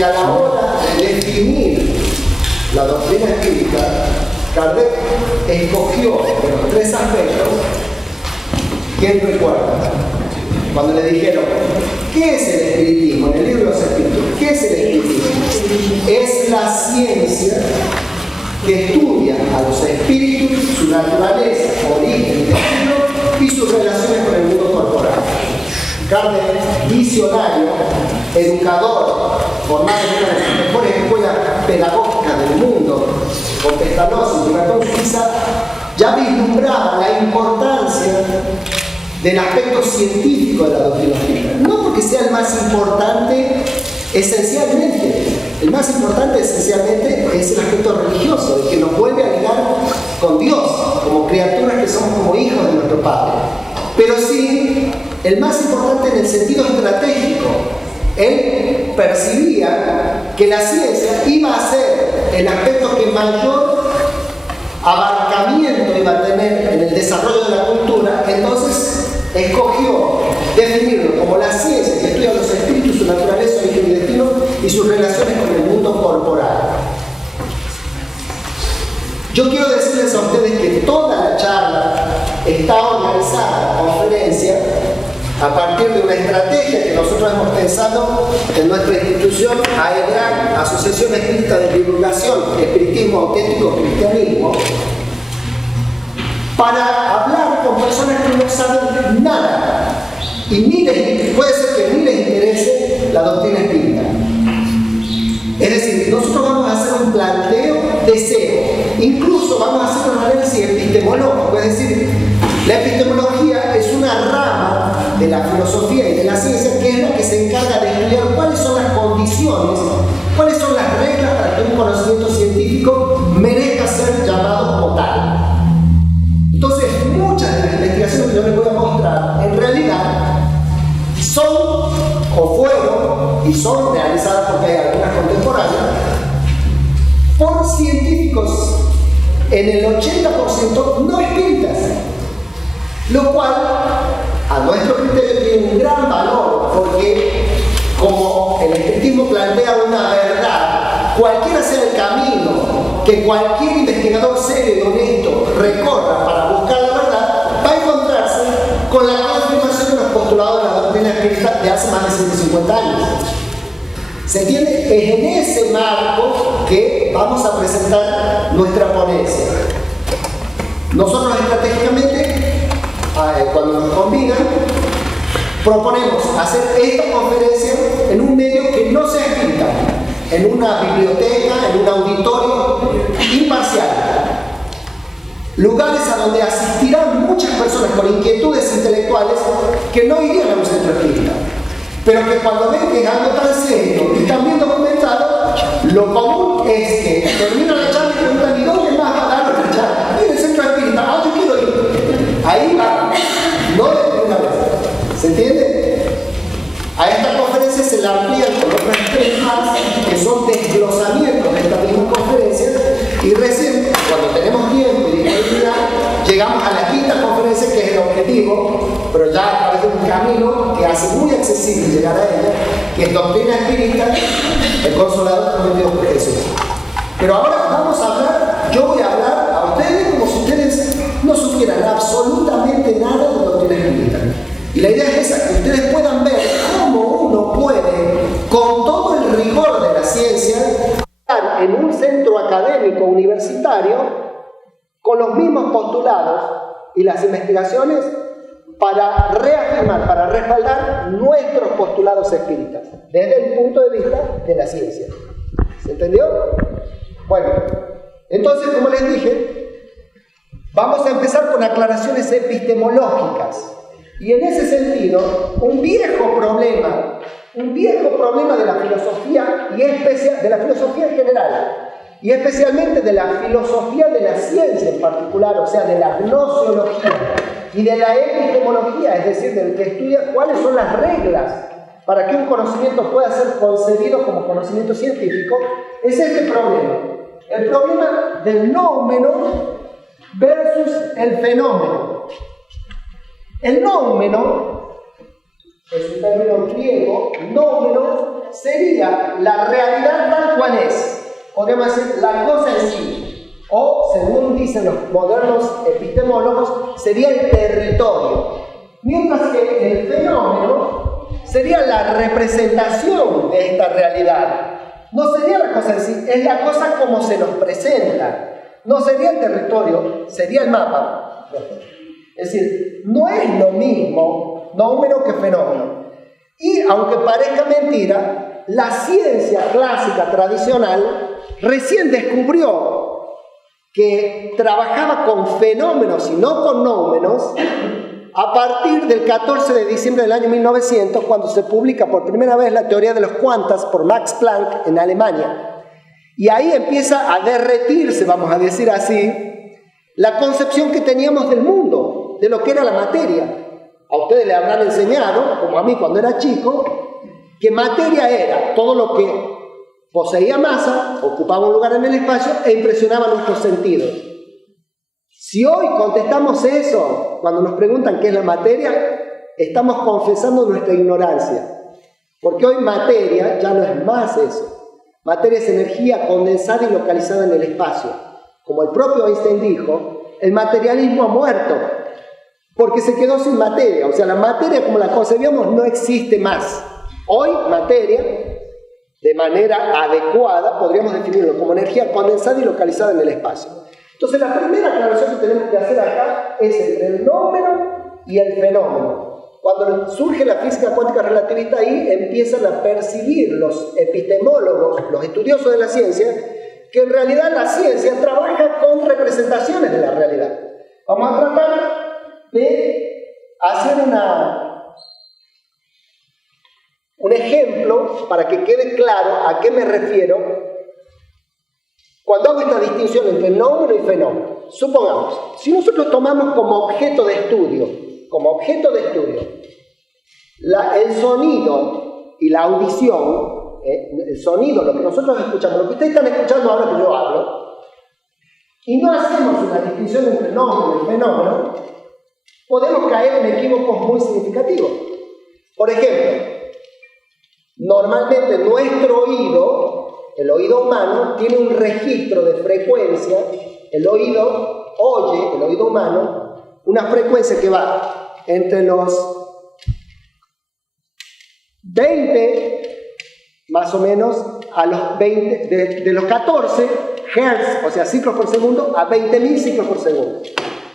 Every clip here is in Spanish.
que a la hora de definir la doctrina espírita, Kardec escogió de los tres aspectos. ¿Quién recuerda? Cuando le dijeron, ¿qué es el espiritismo? En el libro de los espíritus, ¿qué es el espiritismo? Es la ciencia que estudia a los espíritus, su naturaleza, origen, destino y sus relaciones con el mundo corporal. Kardec, visionario, educador, formado en una de las mejores escuelas pedagógicas del mundo, con Pestalozzi y Bertón Suiza, ya vislumbraba la importancia del aspecto científico de la doctrina espírita. No porque sea el más importante esencialmente, el más importante esencialmente es el aspecto religioso, el que nos vuelve a ligar con Dios, como criaturas que somos como hijos de nuestro Padre. Pero sí, el más importante en el sentido estratégico. Él percibía que la ciencia iba a ser el aspecto que mayor abarcamiento iba a tener en el desarrollo de la cultura, entonces escogió definirlo como la ciencia que estudia los espíritus, su naturaleza, origen y destino y sus relaciones con el mundo corporal. Yo quiero decirles a ustedes que toda la charla está organizada, la conferencia, a partir de una estrategia que nosotros hemos pensado en nuestra institución, AEDRAC, Asociación Espírita de Divulgación, Espiritismo Auténtico Cristianismo, para hablar con personas que no saben nada. Y puede ser que ni les interese la doctrina espírita. Es decir, nosotros vamos a hacer un planteo de cero. Incluso vamos a hacer un análisis epistemológico, es decir, la epistemología es una rama de la filosofía y de la ciencia que es la que se encarga de estudiar cuáles son las condiciones, cuáles son las reglas para que un conocimiento científico merezca ser llamado como tal. Entonces, muchas de las investigaciones que yo les voy a mostrar, en realidad, son o fueron y son realizadas, porque hay algunas contemporáneas, por científicos en el 80% no espíritas, lo cual a nuestro criterio tiene un gran valor, porque como el espiritismo plantea una verdad, cualquiera sea el camino que cualquier investigador serio y honesto recorra para buscar la verdad, va a encontrarse con la confirmación de los postulados de la doctrina espírita de hace más de 150 años. ¿Se entiende? Es en ese marco que vamos a presentar nuestra ponencia. Nosotros estratégicamente, cuando nos convidan, proponemos hacer esta conferencia en un medio que no sea espírita, en una biblioteca, en un auditorio imparcial. Lugares a donde asistirán muchas personas con inquietudes intelectuales que no irían a un centro espírita, pero que cuando ven que es algo tan serio y tan bien documentado, lo común es que terminan la charla y preguntan: ¿y dónde más va a dar otra charla? En el centro espírita. Ah, yo quiero ir. Ahí va, no de primera vez. ¿Se entiende? A esta conferencia se la amplían con otras tres más que son desglosamientos de esta misma conferencia, y recién, cuando tenemos tiempo y disponibilidad, llegamos a la quinta conferencia, que es el objetivo, pero ya aparece un camino que hace muy accesible llegar a ella, que es Doctrina Espírita, el Consolador prometido por Jesús. Pero ahora vamos a hablar, yo voy a hablar a ustedes como si ustedes no supieran absolutamente nada de Doctrina Espírita. Y la idea es esa, que ustedes puedan ver cómo uno puede, con todo el rigor de la ciencia, estar en un centro académico universitario con los mismos postulados y las investigaciones para reafirmar, para respaldar nuestros postulados espíritas, desde el punto de vista de la ciencia. ¿Se entendió? Bueno, entonces, como les dije, vamos a empezar con aclaraciones epistemológicas. Y en ese sentido, un viejo problema de la filosofía de la filosofía en general, y especialmente de la filosofía de la ciencia en particular, o sea, de la gnoseología y de la epistemología, es decir, del que estudia cuáles son las reglas para que un conocimiento pueda ser concebido como conocimiento científico, es este problema. El problema del noumeno versus el fenómeno. El noumeno es un término griego, noumeno sería la realidad tal cual es. Podríamos decir la cosa en sí. O, según dicen los modernos epistemólogos, sería el territorio. Mientras que el fenómeno sería la representación de esta realidad. No sería la cosa en sí, es la cosa como se nos presenta. No sería el territorio, sería el mapa. Es decir, no es lo mismo nómeno que fenómeno. Y aunque parezca mentira, la ciencia clásica tradicional recién descubrió que trabajaba con fenómenos y no con nómenos a partir del 14 de diciembre del año 1900, cuando se publica por primera vez la teoría de los cuantas por Max Planck en Alemania. Y ahí empieza a derretirse, vamos a decir así, la concepción que teníamos del mundo, de lo que era la materia. A ustedes le habrán enseñado, como a mí cuando era chico, que materia era todo lo que poseía masa, ocupaba un lugar en el espacio e impresionaba nuestros sentidos. Si hoy contestamos eso, cuando nos preguntan qué es la materia, estamos confesando nuestra ignorancia. Porque hoy materia ya no es más eso. Materia es energía condensada y localizada en el espacio. Como el propio Einstein dijo, el materialismo ha muerto, porque se quedó sin materia. O sea, la materia como la concebíamos no existe más. Hoy, materia, de manera adecuada, podríamos definirlo como energía condensada y localizada en el espacio. Entonces, la primera aclaración que tenemos que hacer acá es entre el nómeno y el fenómeno. Cuando surge la física cuántica relativista, ahí empiezan a percibir los epistemólogos, los estudiosos de la ciencia, que en realidad la ciencia trabaja con representaciones de la realidad. Vamos a tratar de hacer un ejemplo para que quede claro a qué me refiero cuando hago esta distinción entre nómeno y fenómeno. Supongamos, si nosotros tomamos como objeto de estudio, el sonido y la audición, el sonido, lo que nosotros escuchamos, lo que ustedes están escuchando ahora que yo hablo, y no hacemos una distinción entre nómeno y fenómeno, podemos caer en equívocos muy significativos. Por ejemplo, normalmente nuestro oído, el oído humano, tiene un registro de frecuencia. El oído humano, una frecuencia que va entre los 20, más o menos, a los 20, de los 14 Hz, o sea, ciclos por segundo, a 20.000 ciclos por segundo.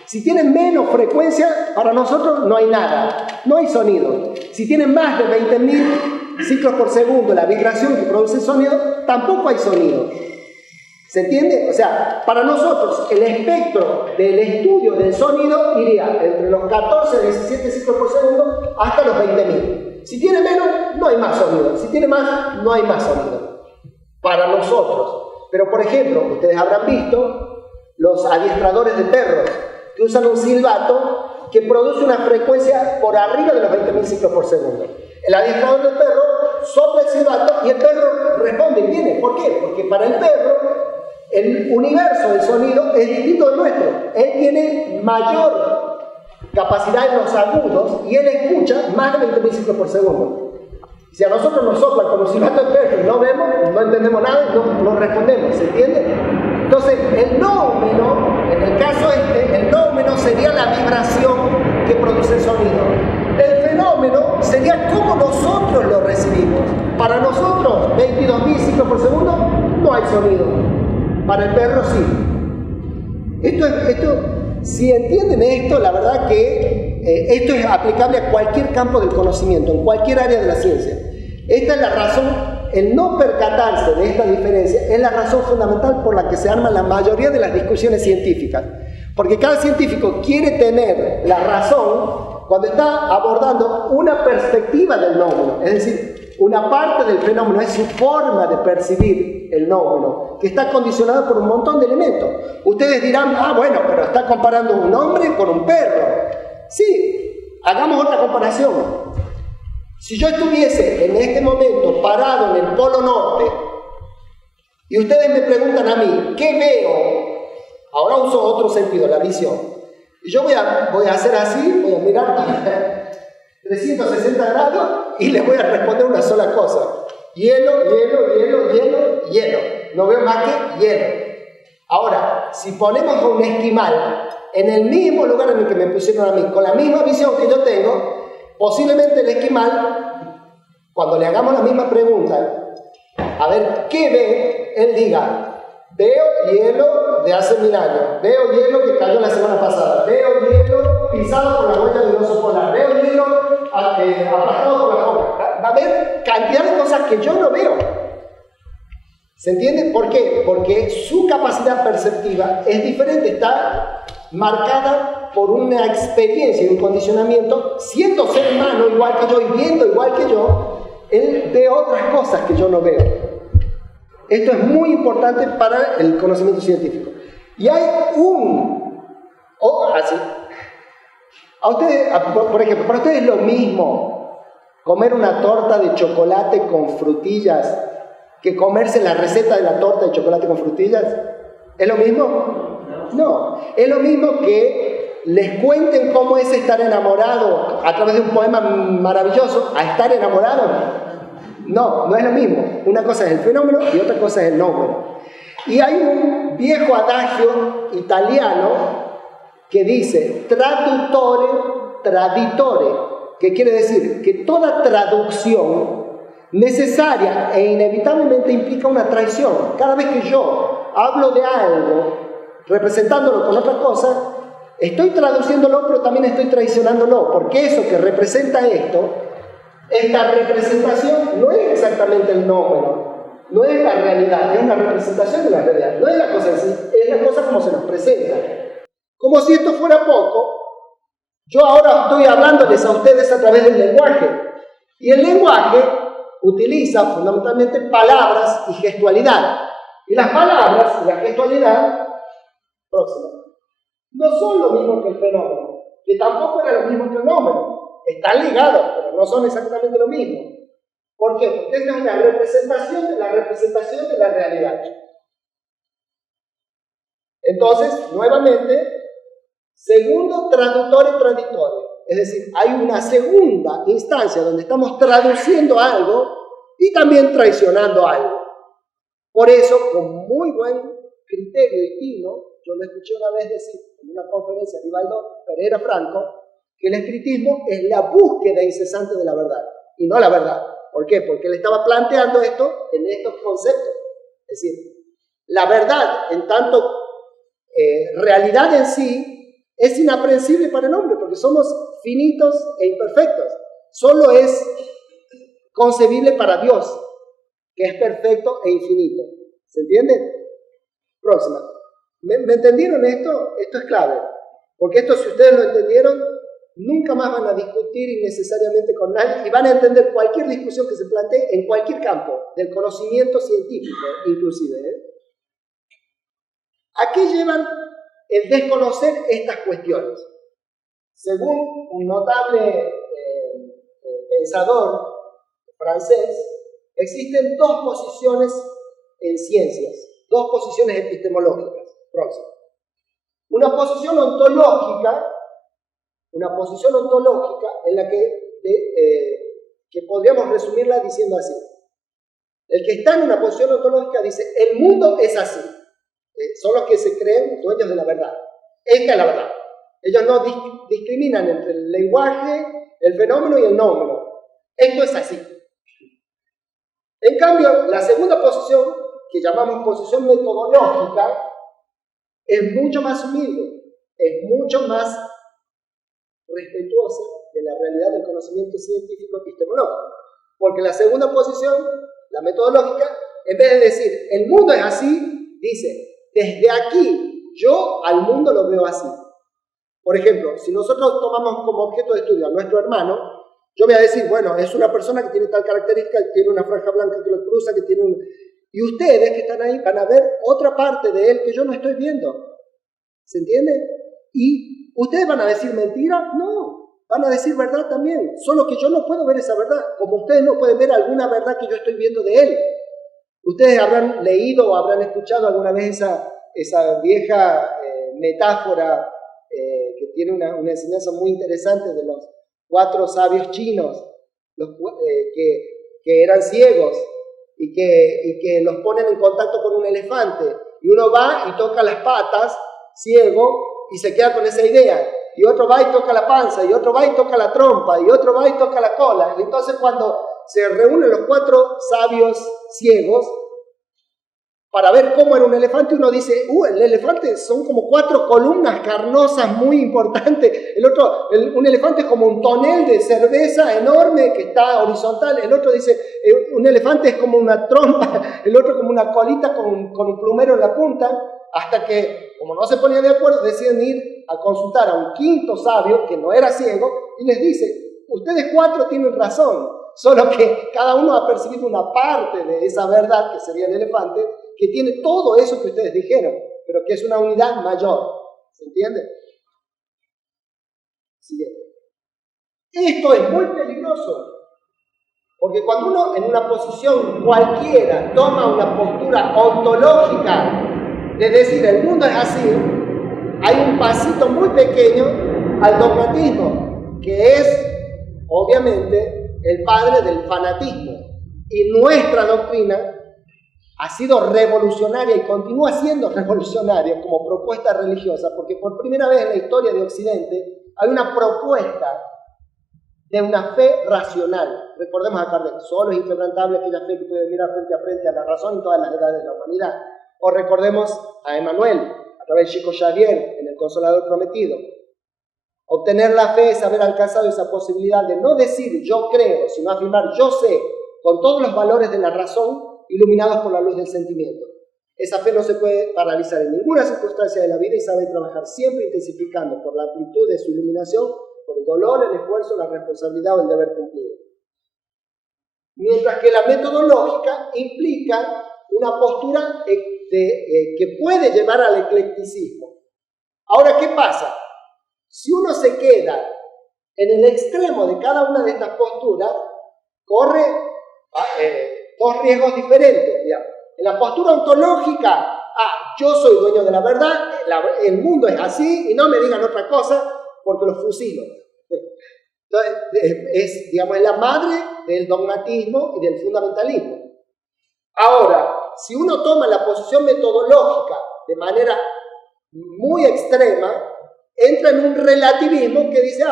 Si tienen menos frecuencia, para nosotros no hay nada, no hay sonido. Si tienen más de 20.000 ciclos por segundo, la vibración que produce el sonido, tampoco hay sonido. ¿Se entiende? O sea, para nosotros el espectro del estudio del sonido iría entre los 14 a 17 ciclos por segundo hasta los 20.000. Si tiene menos, no hay más sonido. Si tiene más, no hay más sonido. Para nosotros. Pero, por ejemplo, ustedes habrán visto los adiestradores de perros que usan un silbato que produce una frecuencia por arriba de los 20.000 ciclos por segundo. El adiestrador del perro sopla el silbato y el perro responde y viene. ¿Por qué? Porque para el perro el universo del sonido es distinto del nuestro. Él tiene mayor capacidad en los agudos y él escucha más de 20.000 ciclos por segundo. Si a nosotros nos soplan como silbato del perro y no vemos, no entendemos nada y no respondemos. ¿Se entiende? Entonces, el nómeno, en el caso el nómeno sería la vibración que produce el sonido. El fenómeno sería cómo nosotros lo recibimos. Para nosotros, 22.000 ciclos por segundo, no hay sonido. Para el perro sí. Si entienden esto, la verdad que esto es aplicable a cualquier campo del conocimiento, en cualquier área de la ciencia. Esta es la razón, el no percatarse de esta diferencia es la razón fundamental por la que se arman la mayoría de las discusiones científicas. Porque cada científico quiere tener la razón cuando está abordando una perspectiva del nómeno, es decir, una parte del fenómeno, es su forma de percibir el nómeno, que está condicionado por un montón de elementos. Ustedes dirán, bueno, pero está comparando un hombre con un perro. Sí, hagamos otra comparación. Si yo estuviese en este momento parado en el Polo Norte y ustedes me preguntan a mí, ¿qué veo? Ahora uso otro sentido, la visión. Y yo voy a hacer así, voy a mirar 360 grados y les voy a responder una sola cosa. Hielo, hielo, hielo, hielo, hielo. No veo más que hielo. Ahora, si ponemos a un esquimal en el mismo lugar en el que me pusieron a mí, con la misma visión que yo tengo, posiblemente el esquimal, cuando le hagamos la misma pregunta, a ver qué ve, él diga, veo hielo de hace 1000 años, veo hielo que cayó la semana pasada, veo hielo pisado por la huella de un oso polar, veo hielo aplastado por la foca. Va a haber cantidad de cosas que yo no veo. ¿Se entiende? ¿Por qué? Porque su capacidad perceptiva es diferente, está marcada por una experiencia y un condicionamiento, siendo ser humano igual que yo y viendo igual que yo, él ve otras cosas que yo no veo. Esto es muy importante para el conocimiento científico. Y hay así. A ustedes, por ejemplo, para ustedes es lo mismo comer una torta de chocolate con frutillas que comerse la receta de la torta de chocolate con frutillas. ¿Es lo mismo? No. Es lo mismo que les cuenten cómo es estar enamorado a través de un poema maravilloso a estar enamorado. No, no es lo mismo. Una cosa es el fenómeno y otra cosa es el nómeno. Y hay un viejo adagio italiano que dice traduttore traditore, que quiere decir que toda traducción necesaria e inevitablemente implica una traición. Cada vez que yo hablo de algo representándolo con otra cosa, estoy traduciéndolo, pero también estoy traicionándolo, porque eso que representa esto, esta representación no es exactamente el nómeno, no es la realidad, es una representación de la realidad, no es la cosa en sí, es la cosa como se nos presenta. Como si esto fuera poco, yo ahora estoy hablándoles a ustedes a través del lenguaje, y el lenguaje utiliza fundamentalmente palabras y gestualidad. Y las palabras y la gestualidad, no son lo mismo que el fenómeno, que tampoco era lo mismo que el nómeno. Están ligados, pero no son exactamente lo mismo. ¿Por qué? Porque esta es una representación de la realidad. Entonces, nuevamente, segundo traduttore traditore. Es decir, hay una segunda instancia donde estamos traduciendo algo y también traicionando algo. Por eso, con muy buen criterio y tino, yo lo escuché una vez decir en una conferencia de Rivaldo Pereira Franco, que el espiritismo es la búsqueda incesante de la verdad, y no la verdad. ¿Por qué? Porque él estaba planteando esto en estos conceptos. Es decir, la verdad, en tanto realidad en sí, es inaprehensible para el hombre, porque somos finitos e imperfectos. Solo es concebible para Dios, que es perfecto e infinito. ¿Se entiende? Próxima. ¿Me entendieron esto? Esto es clave. Porque esto, si ustedes lo entendieron, nunca más van a discutir innecesariamente con nadie y van a entender cualquier discusión que se plantee en cualquier campo, del conocimiento científico inclusive. ¿A qué llevan el desconocer estas cuestiones? Según un notable pensador francés, existen dos posiciones en ciencias, dos posiciones epistemológicas. Próximo. Una posición ontológica en la que podríamos resumirla diciendo así. El que está en una posición ontológica dice, el mundo es así. Son los que se creen dueños de la verdad. Esta es la verdad. Ellos no discriminan entre el lenguaje, el fenómeno y el nómeno. Esto es así. En cambio, la segunda posición, que llamamos posición metodológica, es mucho más humilde, es mucho más respetuosa de la realidad del conocimiento científico epistemológico. Porque la segunda posición, la metodológica, en vez de decir, el mundo es así, dice, desde aquí, yo al mundo lo veo así. Por ejemplo, si nosotros tomamos como objeto de estudio a nuestro hermano, yo voy a decir, bueno, es una persona que tiene tal característica, que tiene una franja blanca que lo cruza, que tiene un... Y ustedes que están ahí van a ver otra parte de él que yo no estoy viendo. ¿Se entiende? ¿Y ustedes van a decir mentira? No, van a decir verdad también. Solo que yo no puedo ver esa verdad, como ustedes no pueden ver alguna verdad que yo estoy viendo de él. Ustedes habrán leído o habrán escuchado alguna vez esa vieja metáfora que tiene una enseñanza muy interesante de los 4 sabios chinos que eran ciegos y que los ponen en contacto con un elefante. Y uno va y toca las patas, ciego, y se queda con esa idea. Y otro va y toca la panza, y otro va y toca la trompa, y otro va y toca la cola. Y entonces cuando se reúnen los 4 sabios ciegos para ver cómo era un elefante, uno dice, el elefante son como 4 columnas carnosas muy importantes. Un elefante es como un tonel de cerveza enorme que está horizontal. El otro dice, un elefante es como una trompa, el otro como una colita con un plumero en la punta, hasta que, como no se ponían de acuerdo, deciden ir a consultar a un 5.º sabio, que no era ciego, y les dice, ustedes 4 tienen razón, solo que cada uno ha percibido una parte de esa verdad, que sería el elefante, que tiene todo eso que ustedes dijeron, pero que es una unidad mayor. ¿Se entiende? Siguiente. Esto es muy peligroso, porque cuando uno en una posición cualquiera toma una postura ontológica de decir el mundo es así, hay un pasito muy pequeño al dogmatismo, que es obviamente el padre del fanatismo. Y nuestra doctrina ha sido revolucionaria y continúa siendo revolucionaria como propuesta religiosa, porque por primera vez en la historia de Occidente hay una propuesta de una fe racional. Recordemos a Kardec, solo es inquebrantable aquella fe que puede mirar frente a frente a la razón en todas las edades de la humanidad. O recordemos a Emmanuel, a través de Chico Xavier, en El Consolador Prometido. Obtener la fe es haber alcanzado esa posibilidad de no decir yo creo, sino afirmar yo sé, con todos los valores de la razón, iluminados por la luz del sentimiento. Esa fe no se puede paralizar en ninguna circunstancia de la vida y sabe trabajar siempre intensificando por la amplitud de su iluminación, por el dolor, el esfuerzo, la responsabilidad o el deber cumplido. Mientras que la metodológica implica una postura que puede llevar al eclecticismo. Ahora, ¿qué pasa? Si uno se queda en el extremo de cada una de estas posturas, corre 2 riesgos diferentes, digamos. En la postura ontológica, yo soy dueño de la verdad, el mundo es así y no me digan otra cosa porque los fusilo. Entonces, es, digamos, la madre del dogmatismo y del fundamentalismo. Ahora, si uno toma la posición metodológica de manera muy extrema, entra en un relativismo que dice,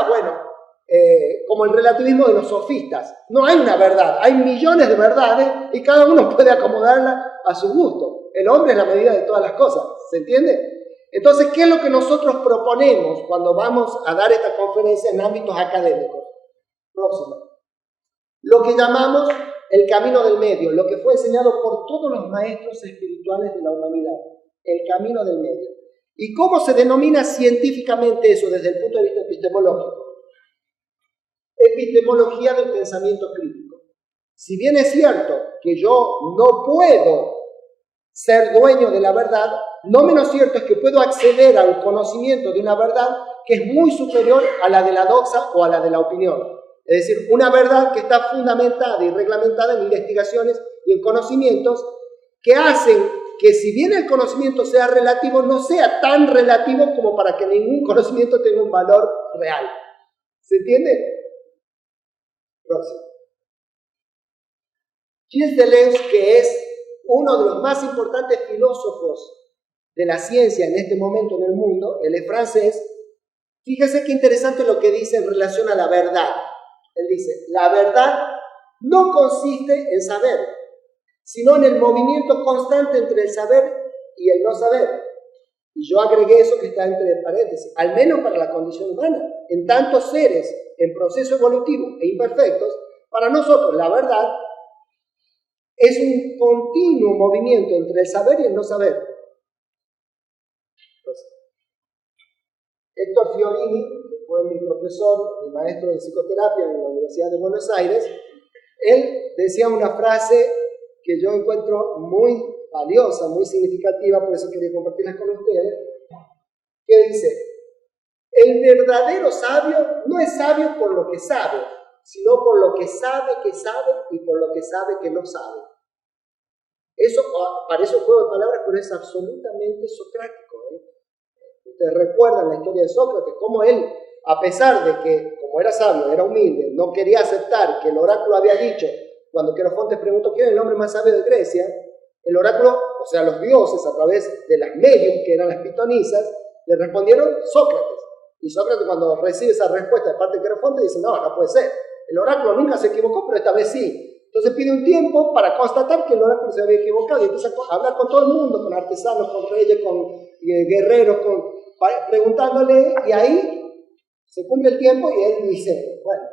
como el relativismo de los sofistas. No hay una verdad, hay millones de verdades y cada uno puede acomodarla a su gusto. El hombre es la medida de todas las cosas, ¿se entiende? Entonces, ¿qué es lo que nosotros proponemos cuando vamos a dar esta conferencia en ámbitos académicos? Próximo. Lo que llamamos el camino del medio, lo que fue enseñado por todos los maestros espirituales de la humanidad, el camino del medio. ¿Y cómo se denomina científicamente eso desde el punto de vista epistemológico? Epistemología del pensamiento crítico. Si bien es cierto que yo no puedo ser dueño de la verdad, no menos cierto es que puedo acceder al conocimiento de una verdad que es muy superior a la de la doxa o a la de la opinión. Es decir, una verdad que está fundamentada y reglamentada en investigaciones y en conocimientos que hacen que, si bien el conocimiento sea relativo, no sea tan relativo como para que ningún conocimiento tenga un valor real. ¿Se entiende? Próximo. Gilles Deleuze, que es uno de los más importantes filósofos de la ciencia en este momento en el mundo, él es francés, fíjese qué interesante lo que dice en relación a la verdad. Él dice, la verdad no consiste en saber, sino en el movimiento constante entre el saber y el no saber. Y yo agregué eso que está entre paréntesis, al menos para la condición humana. En tantos seres en proceso evolutivo e imperfectos, para nosotros la verdad es un continuo movimiento entre el saber y el no saber. Entonces, Héctor Fiorini, que fue mi profesor, mi maestro de psicoterapia en la Universidad de Buenos Aires, él decía una frase que yo encuentro muy valiosa, muy significativa, por eso quería compartirla con ustedes, que dice, el verdadero sabio no es sabio por lo que sabe, sino por lo que sabe y por lo que sabe que no sabe. Eso parece un juego de palabras, pero es absolutamente socrático. Ustedes recuerdan la historia de Sócrates, cómo él, a pesar de que, como era sabio, era humilde, no quería aceptar que el oráculo había dicho cuando Querofonte preguntó quién es el hombre más sabio de Grecia, el oráculo, o sea, los dioses a través de las medium, que eran las pitonisas, le respondieron Sócrates. Y Sócrates, cuando recibe esa respuesta de parte de Querofonte, dice, no, no puede ser. El oráculo nunca se equivocó, pero esta vez sí. Entonces pide un tiempo para constatar que el oráculo se había equivocado y empieza a hablar con todo el mundo, con artesanos, con reyes, con guerreros, preguntándole, y ahí se cumple el tiempo y él dice, bueno,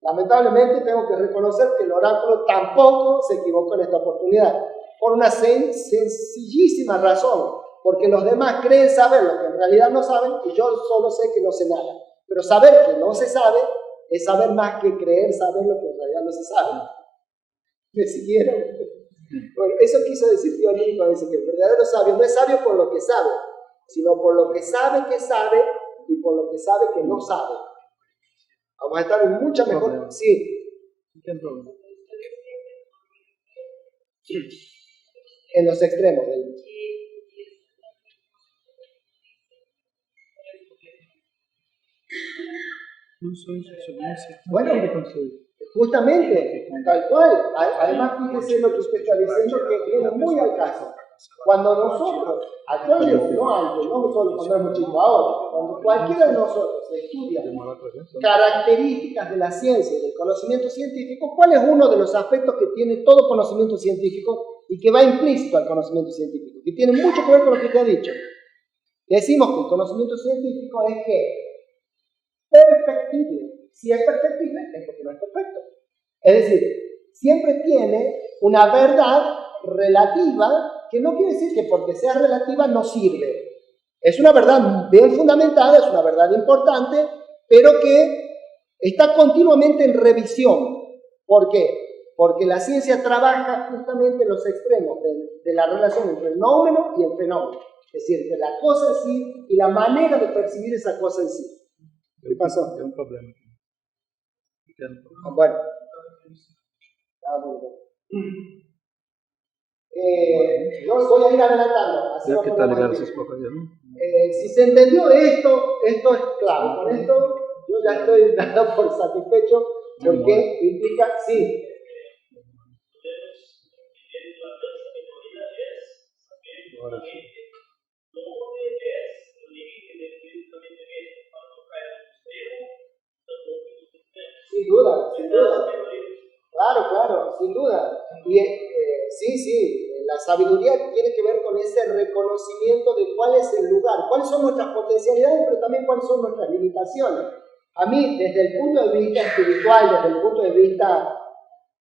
lamentablemente tengo que reconocer que el oráculo tampoco se equivocó en esta oportunidad, por una sencillísima razón, porque los demás creen saber lo que en realidad no saben y yo solo sé que no sé nada. Pero saber que no se sabe es saber más que creer saber lo que en realidad no se sabe. ¿Me siguieron? Bueno, eso quiso decir Dionísico a veces, que el verdadero sabio no es sabio por lo que sabe, sino por lo que sabe y por lo que sabe que no sabe. Vamos a estar en mucha mejor... Sí. En los extremos. Bueno, justamente, tal cual. Además, fíjese lo que usted está diciendo, que viene muy al caso. Cuando nosotros, actualmente, no antes, no solo cuando éramos chicos, ahora, cuando cualquiera de nosotros estudia características de la ciencia y del conocimiento científico, ¿cuál es uno de los aspectos que tiene todo conocimiento científico y que va implícito al conocimiento científico? Que tiene mucho que ver con lo que usted ha dicho. Decimos que el conocimiento científico es que perfectible. Si es perfectible, es porque no es perfecto. Es decir, siempre tiene una verdad relativa, que no quiere decir que porque sea relativa no sirve. Es una verdad bien fundamentada, es una verdad importante, pero que está continuamente en revisión. ¿Por qué? Porque la ciencia trabaja justamente en los extremos de la relación entre el nómeno y el fenómeno. Es decir, de la cosa en sí y la manera de percibir esa cosa en sí. ¿Qué pasó? Tem um problema. Bueno. Yo voy a ir adelantando. Así Creo que está ligado ir. esses poucos aí, não? Si se entendió esto es clave. Con esto yo ya estoy dado por satisfecho porque implica, sí. Agora sim. Sin duda, sin duda. Claro, sin duda. Y sí, la sabiduría tiene que ver con ese reconocimiento de cuál es el lugar, cuáles son nuestras potencialidades, pero también cuáles son nuestras limitaciones. A mí, desde el punto de vista espiritual, desde el punto de vista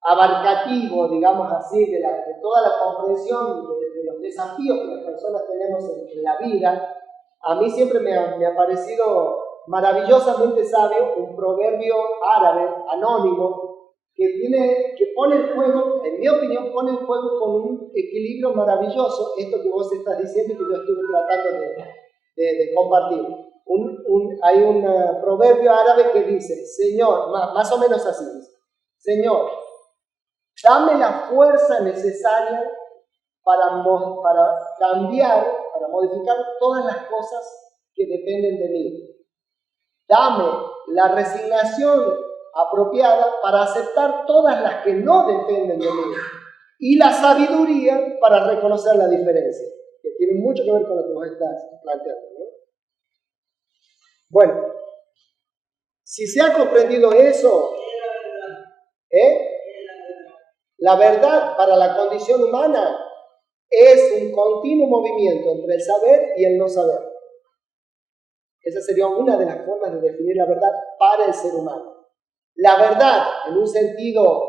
abarcativo, digamos así, de toda la comprensión de los desafíos que las personas tenemos en la vida, a mí siempre me ha parecido maravillosamente sabio un proverbio árabe, anónimo, que pone el juego, en mi opinión, pone el juego con un equilibrio maravilloso, esto que vos estás diciendo y que yo estuve tratando de compartir. Hay un proverbio árabe que dice, Señor, más o menos así dice, Señor, dame la fuerza necesaria para cambiar, para modificar todas las cosas que dependen de mí. Dame la resignación apropiada para aceptar todas las que no dependen de mí y la sabiduría para reconocer la diferencia, que tiene mucho que ver con lo que vos estás planteando, ¿no? Bueno, si se ha comprendido eso, la verdad para la condición humana es un continuo movimiento entre el saber y el no saber. Esa sería una de las formas de definir la verdad para el ser humano. La verdad, en un sentido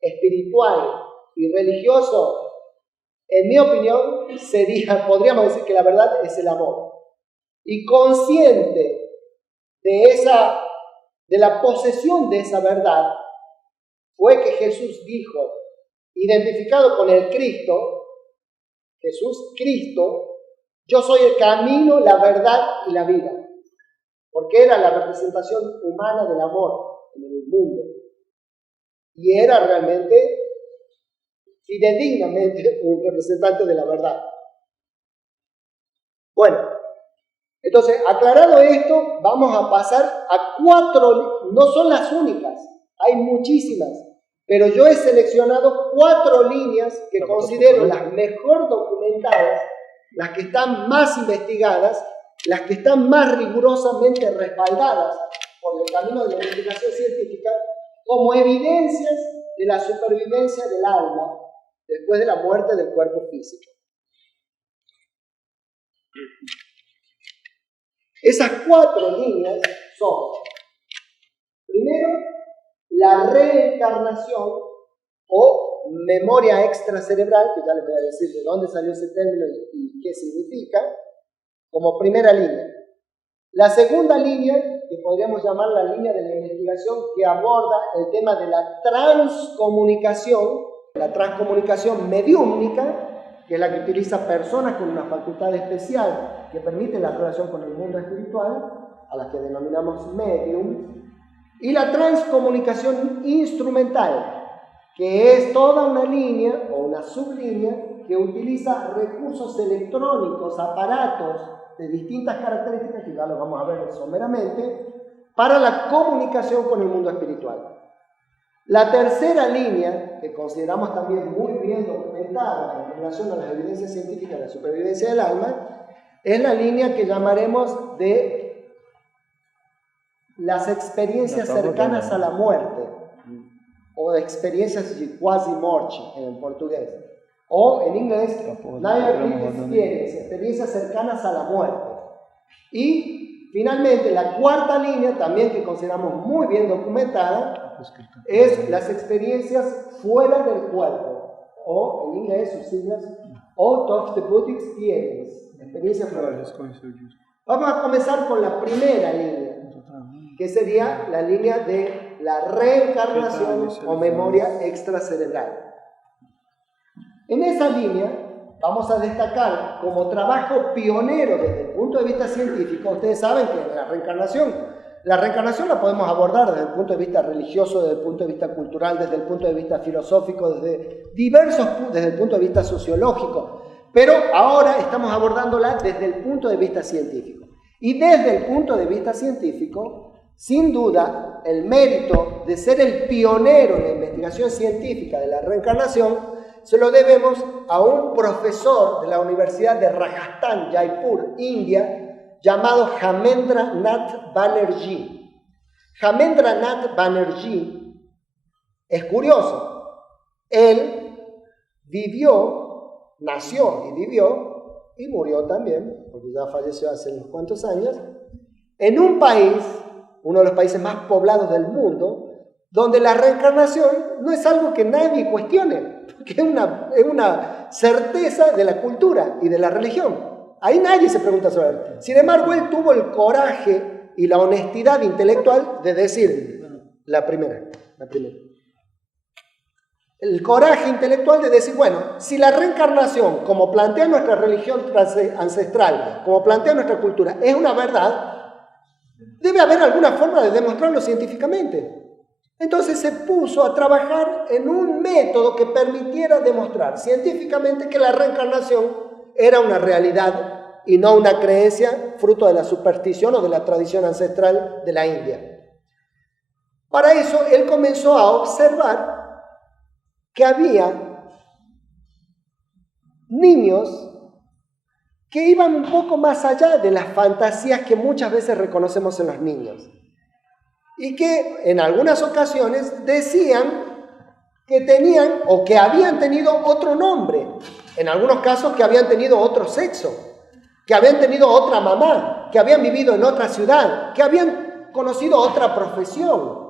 espiritual y religioso, en mi opinión, podríamos decir que la verdad es el amor. Y consciente de la posesión de esa verdad, fue que Jesús dijo, identificado con el Cristo, Jesús, Cristo, yo soy el camino, la verdad y la vida. Porque era la representación humana del amor en el mundo. Y era realmente, fidedignamente, un representante de la verdad. Bueno, entonces, aclarado esto, vamos a pasar a 4, no son las únicas, hay muchísimas, Pero yo he seleccionado 4 líneas que considero las mejor documentadas, las que están más investigadas, las que están más rigurosamente respaldadas por el camino de la investigación científica, como evidencias de la supervivencia del alma después de la muerte del cuerpo físico. Esas 4 líneas son, primero, la reencarnación o memoria extracerebral, que ya les voy a decir de dónde salió ese término y qué significa, como primera línea. La segunda línea, que podríamos llamar la línea de la investigación, que aborda el tema de la transcomunicación mediúmnica, que es la que utiliza personas con una facultad especial que permite la relación con el mundo espiritual, a la que denominamos medium, y la transcomunicación instrumental, que es toda una línea o una sublínea que utiliza recursos electrónicos, aparatos de distintas características, que ya lo vamos a ver someramente, para la comunicación con el mundo espiritual. La tercera línea, que consideramos también muy bien documentada en relación a las evidencias científicas de la supervivencia del alma, es la línea que llamaremos de las experiencias cercanas a la muerte, o experiencias de quasi-morte en portugués, o en inglés, near-death experience, experiencias cercanas a la muerte. Y finalmente, la cuarta línea, también que consideramos muy bien documentada, es las experiencias fuera del cuerpo, o en inglés sus siglas, out of the body experience, experiencia fuera del cuerpo. Vamos a comenzar con la primera línea, que sería la línea de la reencarnación o memoria extracerebral. En esa línea vamos a destacar como trabajo pionero desde el punto de vista científico. Ustedes saben que la reencarnación la podemos abordar desde el punto de vista religioso, desde el punto de vista cultural, desde el punto de vista filosófico, desde el punto de vista sociológico, pero ahora estamos abordándola desde el punto de vista científico. Y desde el punto de vista científico, sin duda, el mérito de ser el pionero en la investigación científica de la reencarnación se lo debemos a un profesor de la Universidad de Rajasthan, Jaipur, India, llamado Jamendra Nath Banerjee. Jamendra Nath Banerjee es curioso. Él nació y murió también, porque ya falleció hace unos cuantos años, en un país, uno de los países más poblados del mundo, donde la reencarnación no es algo que nadie cuestione, porque es una certeza de la cultura y de la religión. Ahí nadie se pregunta sobre él. Sin embargo, él tuvo el coraje y la honestidad intelectual de decir la primera. El coraje intelectual de decir, bueno, si la reencarnación, como plantea nuestra religión ancestral, como plantea nuestra cultura, es una verdad, debe haber alguna forma de demostrarlo científicamente. Entonces se puso a trabajar en un método que permitiera demostrar científicamente que la reencarnación era una realidad y no una creencia fruto de la superstición o de la tradición ancestral de la India. Para eso él comenzó a observar que había niños que iban un poco más allá de las fantasías que muchas veces reconocemos en los niños y que en algunas ocasiones decían que tenían o que habían tenido otro nombre, en algunos casos que habían tenido otro sexo, que habían tenido otra mamá, que habían vivido en otra ciudad, que habían conocido otra profesión.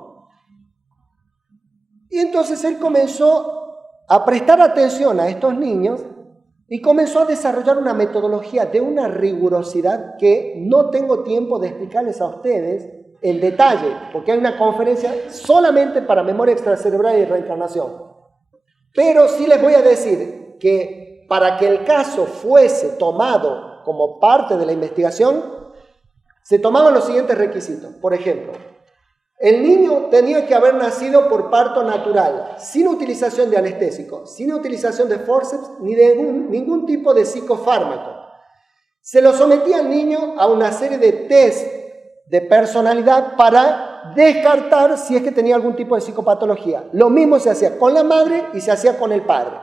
Y entonces él comenzó a prestar atención a estos niños y comenzó a desarrollar una metodología de una rigurosidad que no tengo tiempo de explicarles a ustedes en detalle, porque hay una conferencia solamente para memoria extracerebral y reencarnación. Pero sí les voy a decir que para que el caso fuese tomado como parte de la investigación, se tomaban los siguientes requisitos. Por ejemplo, el niño tenía que haber nacido por parto natural, sin utilización de anestésico, sin utilización de forceps ni de ningún tipo de psicofármaco. Se lo sometía al niño a una serie de test de personalidad para descartar si es que tenía algún tipo de psicopatología. Lo mismo se hacía con la madre y se hacía con el padre.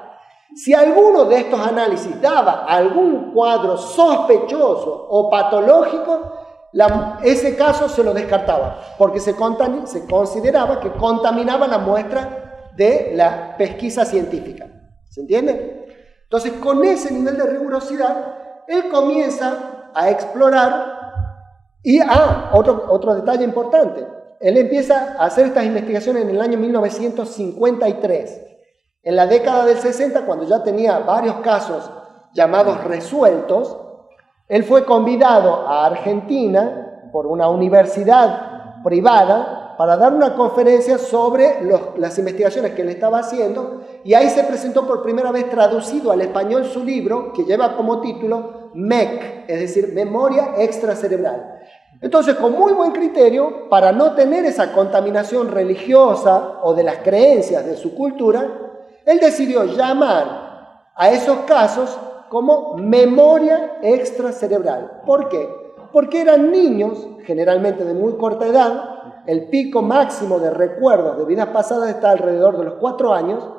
Si alguno de estos análisis daba algún cuadro sospechoso o patológico, ese caso se lo descartaba, porque se consideraba que contaminaba la muestra de la pesquisa científica. ¿Se entiende? Entonces, con ese nivel de rigurosidad, él comienza a explorar y, otro detalle importante, él empieza a hacer estas investigaciones en el año 1953. En la década del 60, cuando ya tenía varios casos llamados resueltos, él fue convidado a Argentina por una universidad privada para dar una conferencia sobre las investigaciones que él estaba haciendo, y ahí se presentó por primera vez traducido al español su libro, que lleva como título MEC, es decir, Memoria Extracerebral. Entonces, con muy buen criterio, para no tener esa contaminación religiosa o de las creencias de su cultura, él decidió llamar a esos casos como memoria extracerebral. ¿Por qué? Porque eran niños, generalmente de muy corta edad, el pico máximo de recuerdos de vidas pasadas está alrededor de los 4 años,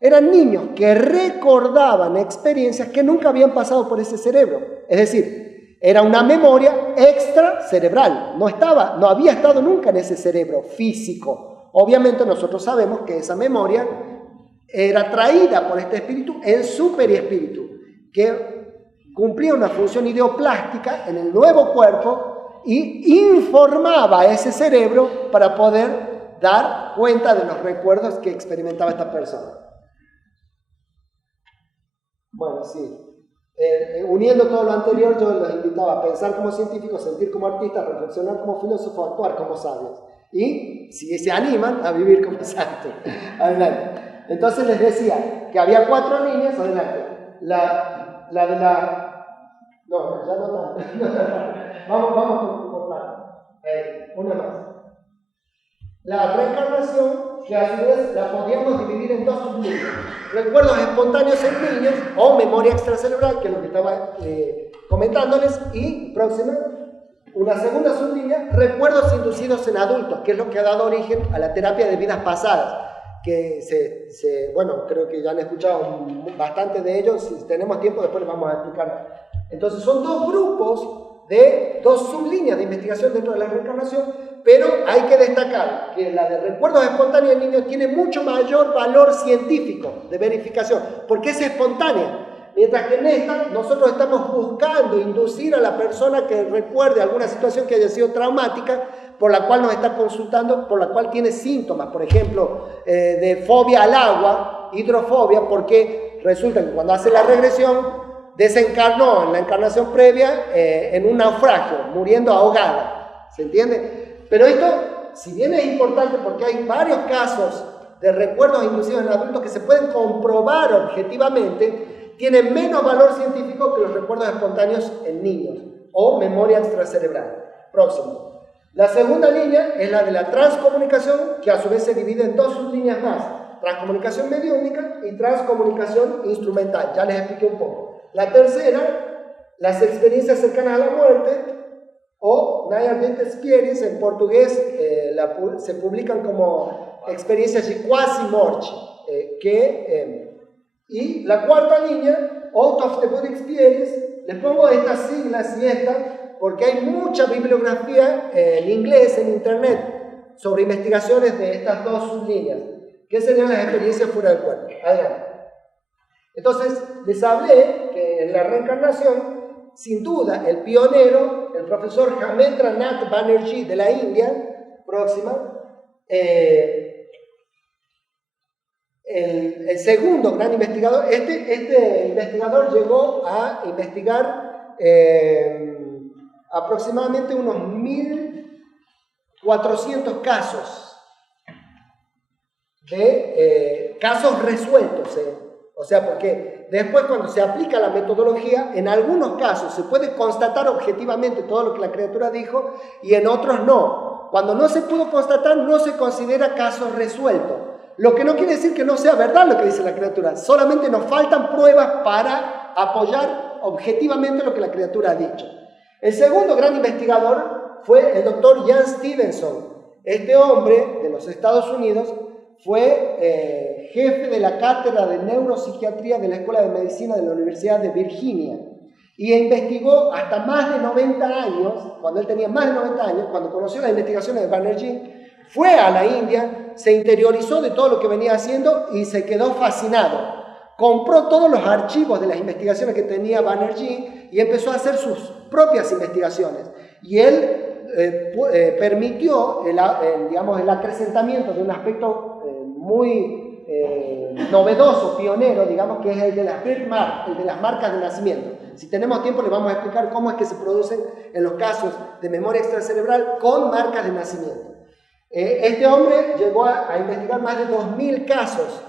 eran niños que recordaban experiencias que nunca habían pasado por ese cerebro. Es decir, era una memoria extracerebral, no había estado nunca en ese cerebro físico. Obviamente nosotros sabemos que esa memoria era traída por este espíritu en su periespíritu, que cumplía una función ideoplástica en el nuevo cuerpo y informaba a ese cerebro para poder dar cuenta de los recuerdos que experimentaba esta persona. Bueno, sí. Uniendo todo lo anterior, yo los invitaba a pensar como científicos, sentir como artistas, reflexionar como filósofos, actuar como sabios. Y si se animan a vivir como santos. Adelante. Entonces les decía que había 4 líneas, adelante. La de la... No, ya no tanto. vamos por parte. Una más. La reencarnación, que a su vez la podíamos dividir en 2 sublíneas. Recuerdos espontáneos en niños, o memoria extracerebral, que es lo que estaba comentándoles, y próxima, una segunda sublínea, recuerdos inducidos en adultos, que es lo que ha dado origen a la terapia de vidas pasadas, que bueno, creo que ya han escuchado bastante de ellos. Si tenemos tiempo después les vamos a explicar. Entonces son 2 grupos de 2 sublíneas de investigación dentro de la reencarnación, pero hay que destacar que la de recuerdos espontáneos en niños tiene mucho mayor valor científico de verificación, porque es espontánea, mientras que en esta nosotros estamos buscando inducir a la persona que recuerde alguna situación que haya sido traumática, por la cual nos está consultando, por la cual tiene síntomas, por ejemplo, de fobia al agua, hidrofobia, porque resulta que cuando hace la regresión desencarnó en la encarnación previa en un naufragio, muriendo ahogada. ¿Se entiende? Pero esto, si bien es importante porque hay varios casos de recuerdos inducidos en adultos que se pueden comprobar objetivamente, tienen menos valor científico que los recuerdos espontáneos en niños o memoria extracerebral. Próximo. La segunda línea es la de la transcomunicación, que a su vez se divide en 2 sublíneas más: transcomunicación mediúnica y transcomunicación instrumental. Ya les expliqué un poco. La tercera, las experiencias cercanas a la muerte, o Near Death Experience, en portugués se publican como experiencias de quasi morte. Y la cuarta línea, Out of the Body Experience, les pongo estas siglas y estas porque hay mucha bibliografía en inglés, en internet, sobre investigaciones de estas 2 sublíneas, que serían las experiencias fuera del cuerpo. Adelante. Entonces, les hablé que en la reencarnación, sin duda, el pionero, el profesor Jamendra Nath Banerjee de la India, próxima, el segundo gran investigador, este investigador llegó a investigar aproximadamente unos 1.400 casos de casos resueltos. O sea, porque después cuando se aplica la metodología, en algunos casos se puede constatar objetivamente todo lo que la criatura dijo y en otros no. Cuando no se pudo constatar, no se considera caso resuelto. Lo que no quiere decir que no sea verdad lo que dice la criatura, solamente nos faltan pruebas para apoyar objetivamente lo que la criatura ha dicho. El segundo gran investigador fue el doctor Jan Stevenson. Este hombre de los Estados Unidos fue jefe de la cátedra de neuropsiquiatría de la Escuela de Medicina de la Universidad de Virginia y investigó hasta más de 90 años, cuando él tenía más de 90 años, cuando conoció las investigaciones de Banerjee, fue a la India, se interiorizó de todo lo que venía haciendo y se quedó fascinado. Compró todos los archivos de las investigaciones que tenía Banerjee y empezó a hacer sus propias investigaciones. Y él permitió el acrecentamiento de un aspecto muy novedoso, pionero, digamos, que es el de las birthmarks, el de las marcas de nacimiento. Si tenemos tiempo, les vamos a explicar cómo es que se producen en los casos de memoria extracerebral con marcas de nacimiento. Este hombre llegó a investigar más de 2.000 casos,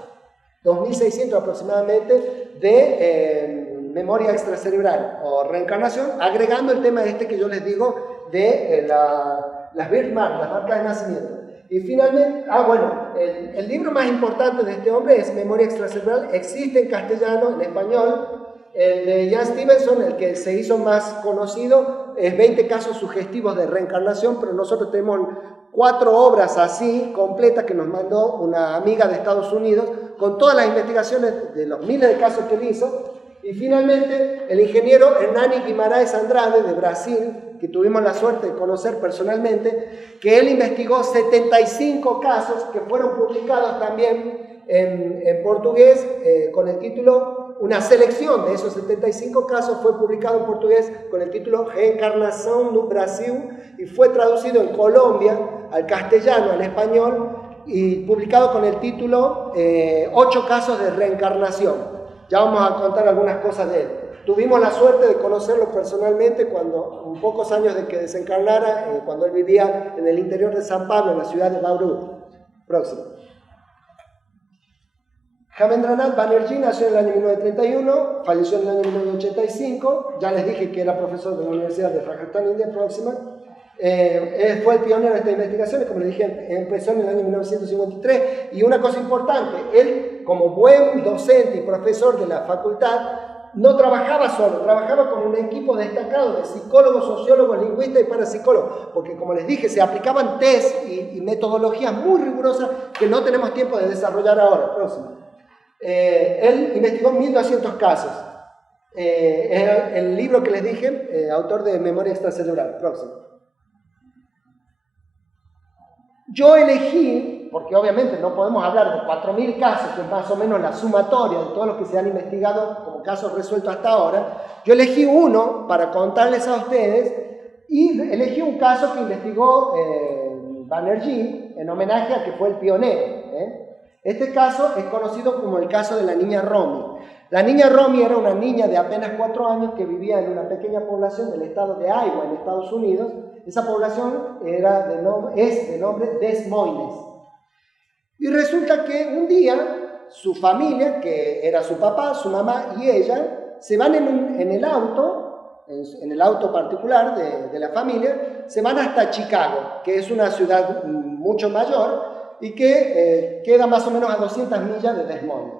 2.600 aproximadamente, de memoria extracerebral o reencarnación, agregando el tema este que yo les digo de las birthmarks, las marcas de nacimiento. Y finalmente, el libro más importante de este hombre es Memoria extracerebral, existe en castellano, en español. El de Jan Stevenson, el que se hizo más conocido, es 20 casos sugestivos de reencarnación, pero nosotros tenemos 4 obras así, completas, que nos mandó una amiga de Estados Unidos, con todas las investigaciones de los miles de casos que él hizo. Y finalmente, el ingeniero Hernani Guimarães Andrade, de Brasil, que tuvimos la suerte de conocer personalmente, que él investigó 75 casos que fueron publicados también en portugués, con el título, una selección de esos 75 casos fue publicado en portugués con el título Reencarnação no Brasil y fue traducido en Colombia al castellano, al español, y publicado con el título 8 casos de reencarnación. Ya vamos a contar algunas cosas de él. Tuvimos la suerte de conocerlo personalmente cuando, un pocos años de que desencarnara, cuando él vivía en el interior de San Pablo, en la ciudad de Bauru. Próximo. Jayendranath Banerjee nació en el año 1931, falleció en el año 1985. Ya les dije que era profesor de la Universidad de Rajasthan, India. Próxima. Él fue el pionero de estas investigaciones, como les dije, empezó en el año 1953. Y una cosa importante, él, como buen docente y profesor de la facultad, no trabajaba solo, trabajaba con un equipo destacado de psicólogos, sociólogos, lingüistas y parapsicólogos, porque como les dije, se aplicaban test y metodologías muy rigurosas que no tenemos tiempo de desarrollar ahora. Próximo. Él investigó 1.200 casos. El libro que les dije, autor de Memoria extracerebral. Próximo. Yo elegí, porque obviamente no podemos hablar de 4.000 casos, que es más o menos la sumatoria de todos los que se han investigado como casos resueltos hasta ahora. Yo elegí uno para contarles a ustedes y elegí un caso que investigó Banerjee en homenaje a que fue el pionero. Este caso es conocido como el caso de la niña Romy. La niña Romy era una niña de apenas 4 años que vivía en una pequeña población del estado de Iowa, en Estados Unidos. Esa población es de nombre Des Moines. Y resulta que un día su familia, que era su papá, su mamá y ella, se van en el auto particular de la familia, se van hasta Chicago, que es una ciudad mucho mayor y que queda más o menos a 200 millas de Des Moines.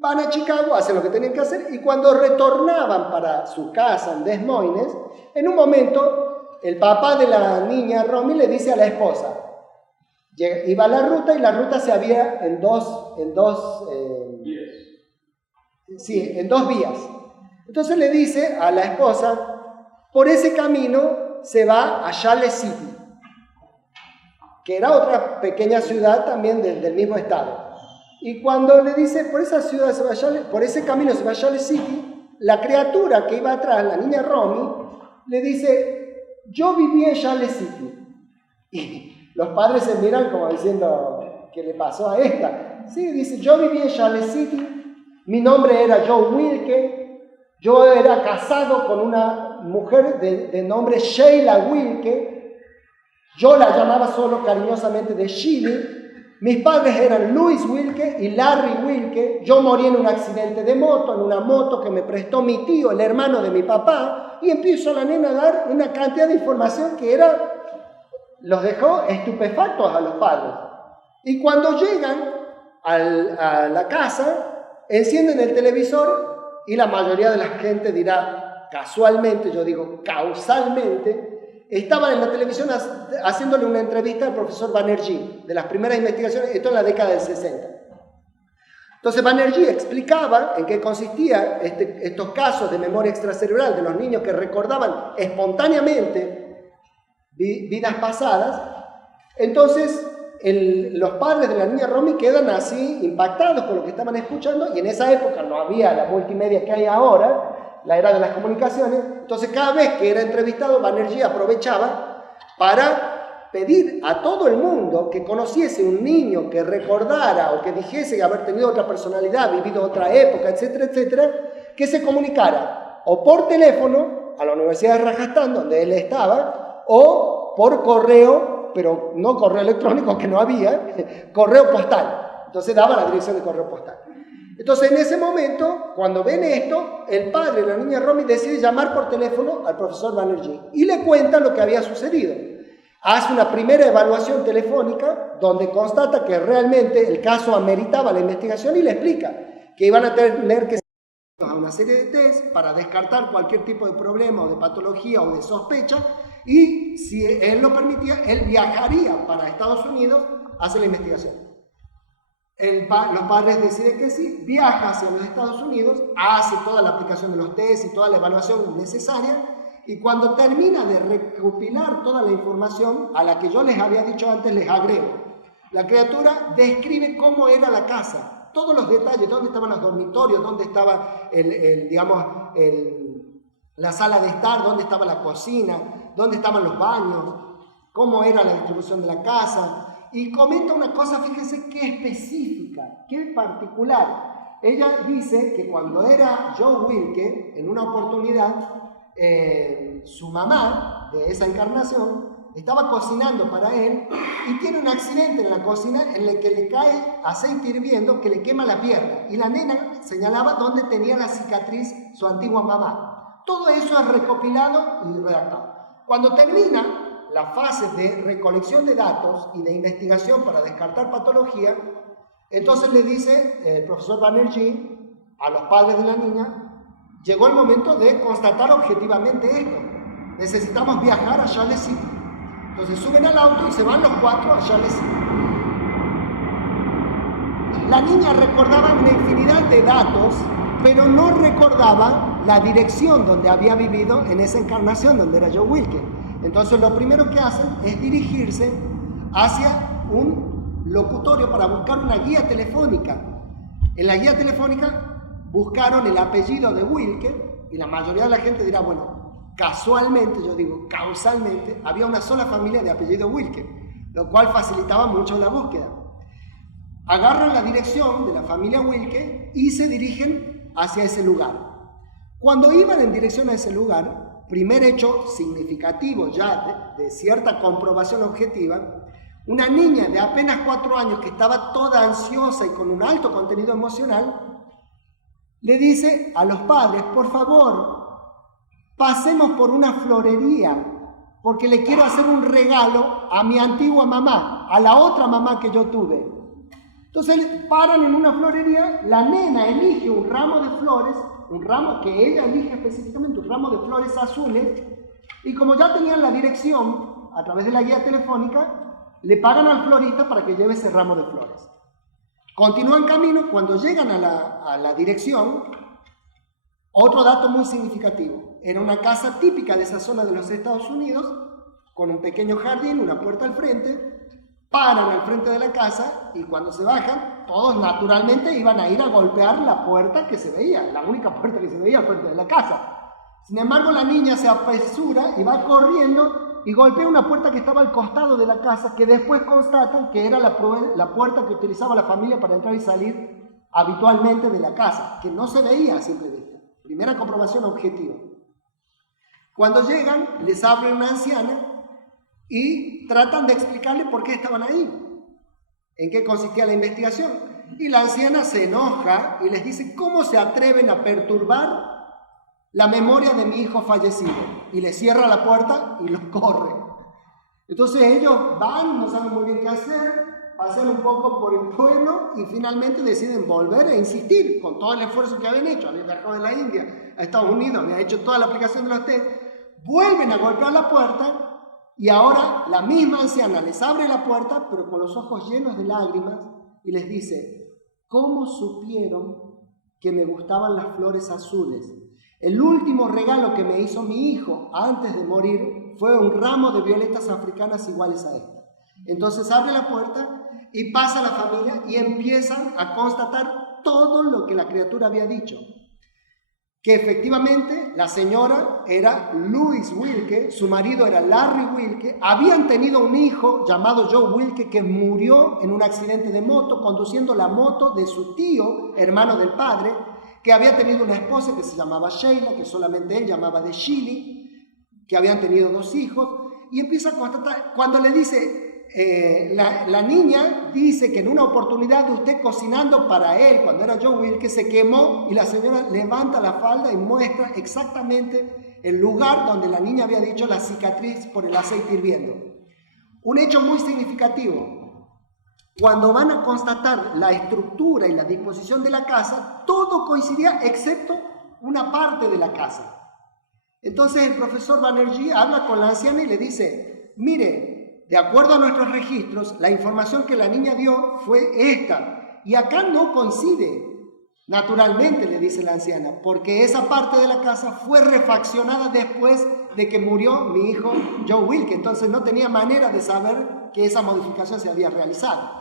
Van a Chicago, hacen lo que tienen que hacer, y cuando retornaban para su casa en Des Moines, en un momento el papá de la niña Romy le dice a la esposa, iba a la ruta y la ruta se había en dos vías. Entonces le dice a la esposa, por ese camino se va a Charles City, que era otra pequeña ciudad también del mismo estado. Y cuando le dice, por ese camino se va a Charles City, la criatura que iba atrás, la niña Romy, le dice, yo viví en Charles City. Y los padres se miran como diciendo, ¿qué le pasó a esta? Sí, dice, yo viví en Charles City, mi nombre era Joe Wilke, yo era casado con una mujer de nombre Sheila Wilke, yo la llamaba solo cariñosamente de Shirley. Mis padres eran Louis Wilke y Larry Wilke. Yo morí en un accidente de moto, en una moto que me prestó mi tío, el hermano de mi papá, y empiezo a la nena a dar una cantidad de información que los dejó estupefactos a los padres. Y cuando llegan a la casa, encienden el televisor y la mayoría de la gente dirá casualmente, yo digo causalmente, estaban en la televisión haciéndole una entrevista al profesor Banerjee, de las primeras investigaciones, esto en la década del 60. Entonces Banerjee explicaba en qué consistían estos casos de memoria extracerebral de los niños que recordaban espontáneamente vidas pasadas. Entonces los padres de la niña Romy quedan así impactados con lo que estaban escuchando, y en esa época no había la multimedia que hay ahora, la era de las comunicaciones. Entonces cada vez que era entrevistado, Banerjee aprovechaba para pedir a todo el mundo que conociese un niño que recordara o que dijese haber tenido otra personalidad, vivido otra época, etcétera, etcétera, que se comunicara o por teléfono a la Universidad de Rajasthan, donde él estaba, o por correo, pero no correo electrónico, que no había, correo postal. Entonces daba la dirección de correo postal. Entonces en ese momento, cuando ven esto, el padre de la niña Romy decide llamar por teléfono al profesor Banerjee y le cuenta lo que había sucedido. Hace una primera evaluación telefónica donde constata que realmente el caso ameritaba la investigación y le explica que iban a tener que hacer una serie de test para descartar cualquier tipo de problema o de patología o de sospecha, y si él lo permitía, él viajaría para Estados Unidos a hacer la investigación. Los padres deciden que sí, viaja hacia los Estados Unidos, hace toda la aplicación de los test y toda la evaluación necesaria. Y cuando termina de recopilar toda la información, a la que yo les había dicho antes, les agrego. La criatura describe cómo era la casa, todos los detalles, dónde estaban los dormitorios, dónde estaba la sala de estar, dónde estaba la cocina, dónde estaban los baños, cómo era la distribución de la casa. Y comenta una cosa, fíjense qué específica, qué particular. Ella dice que cuando era Joe Wilke, en una oportunidad, su mamá de esa encarnación estaba cocinando para él y tiene un accidente en la cocina en el que le cae aceite hirviendo que le quema la pierna, y la nena señalaba dónde tenía la cicatriz su antigua mamá. Todo eso es recopilado y redactado. Cuando termina la fase de recolección de datos y de investigación para descartar patología, entonces le dice el profesor Banerjee a los padres de la niña: llegó el momento de constatar objetivamente esto. Necesitamos viajar a Charles City. Entonces suben al auto y se van los cuatro a Charles City. La niña recordaba una infinidad de datos, pero no recordaba la dirección donde había vivido en esa encarnación, donde era Joe Wilke. Entonces lo primero que hacen es dirigirse hacia un locutorio para buscar una guía telefónica. En la guía telefónica buscaron el apellido de Wilke, y la mayoría de la gente dirá, bueno, casualmente, yo digo causalmente, había una sola familia de apellido Wilke, lo cual facilitaba mucho la búsqueda. Agarran la dirección de la familia Wilke y se dirigen hacia ese lugar. Cuando iban en dirección a ese lugar, primer hecho significativo ya de cierta comprobación objetiva, una niña de apenas 4 años que estaba toda ansiosa y con un alto contenido emocional, le dice a los padres: por favor, pasemos por una florería, porque le quiero hacer un regalo a mi antigua mamá, a la otra mamá que yo tuve. Entonces paran en una florería, la nena elige un ramo de flores, un ramo que ella elige específicamente, un ramo de flores azules, y como ya tenían la dirección a través de la guía telefónica, le pagan al florista para que lleve ese ramo de flores. Continúan camino. Cuando llegan a la dirección, otro dato muy significativo: era una casa típica de esa zona de los Estados Unidos, con un pequeño jardín, una puerta al frente. Paran al frente de la casa y cuando se bajan, todos naturalmente iban a ir a golpear la puerta que se veía, la única puerta que se veía al frente de la casa. Sin embargo, la niña se apresura y va corriendo y golpea una puerta que estaba al costado de la casa, que después constatan que era la puerta que utilizaba la familia para entrar y salir habitualmente de la casa, que no se veía a simple vista. Primera comprobación objetiva. Cuando llegan, les abre una anciana y tratan de explicarle por qué estaban ahí, en qué consistía la investigación. Y la anciana se enoja y les dice: ¿cómo se atreven a perturbar la memoria de mi hijo fallecido? Y le cierra la puerta y los corre. Entonces ellos van, no saben muy bien qué hacer, pasean un poco por el pueblo y finalmente deciden volver e insistir con todo el esfuerzo que habían hecho. Habían viajado de la India a Estados Unidos, habían hecho toda la aplicación de los test, vuelven a golpear la puerta Y ahora la misma anciana les abre la puerta, pero con los ojos llenos de lágrimas, y les dice: ¿cómo supieron que me gustaban las flores azules? El último regalo que me hizo mi hijo antes de morir fue un ramo de violetas africanas iguales a esta. Entonces abre la puerta y pasa la familia y empiezan a constatar todo lo que la criatura había dicho. Que efectivamente la señora era Louise Wilke, su marido era Larry Wilke, habían tenido un hijo llamado Joe Wilke que murió en un accidente de moto conduciendo la moto de su tío, hermano del padre, que había tenido una esposa que se llamaba Sheila, que solamente él llamaba de Shilly, que habían tenido 2 hijos, y empieza a constatar, cuando le dice, la niña dice que en una oportunidad de usted cocinando para él, cuando era Joe Wilke, se quemó, y la señora levanta la falda y muestra exactamente el lugar donde la niña había dicho la cicatriz por el aceite hirviendo. Un hecho muy significativo. Cuando van a constatar la estructura y la disposición de la casa, todo coincidía excepto una parte de la casa. Entonces el profesor Banerjee habla con la anciana y le dice: mire, de acuerdo a nuestros registros, la información que la niña dio fue esta, y acá no coincide. Naturalmente, le dice la anciana, porque esa parte de la casa fue refaccionada después de que murió mi hijo Joe Wilke, entonces no tenía manera de saber que esa modificación se había realizado.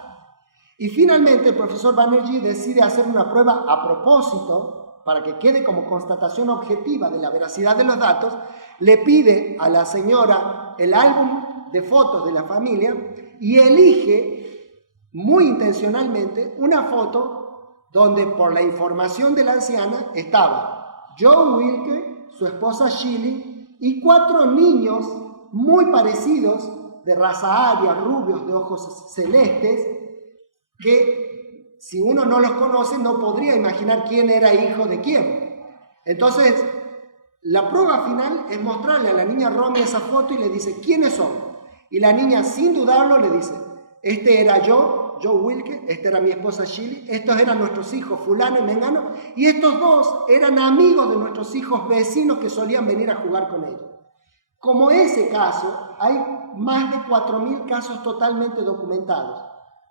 Y finalmente el profesor Banerjee decide hacer una prueba a propósito, para que quede como constatación objetiva de la veracidad de los datos. Le pide a la señora el álbum de fotos de la familia y elige muy intencionalmente una foto donde, por la información de la anciana, estaba Joe Wilke, su esposa Shilly y 4 niños muy parecidos, de raza aria, rubios, de ojos celestes, que si uno no los conoce no podría imaginar quién era hijo de quién. Entonces, la prueba final es mostrarle a la niña Romy esa foto y le dice: ¿quiénes son? Y la niña, sin dudarlo, le dice: este era yo, Joe Wilke, esta era mi esposa Shilly, estos eran nuestros hijos fulano y mengano, y estos 2 eran amigos de nuestros hijos vecinos que solían venir a jugar con ellos. Como ese caso, hay más de 4.000 casos totalmente documentados.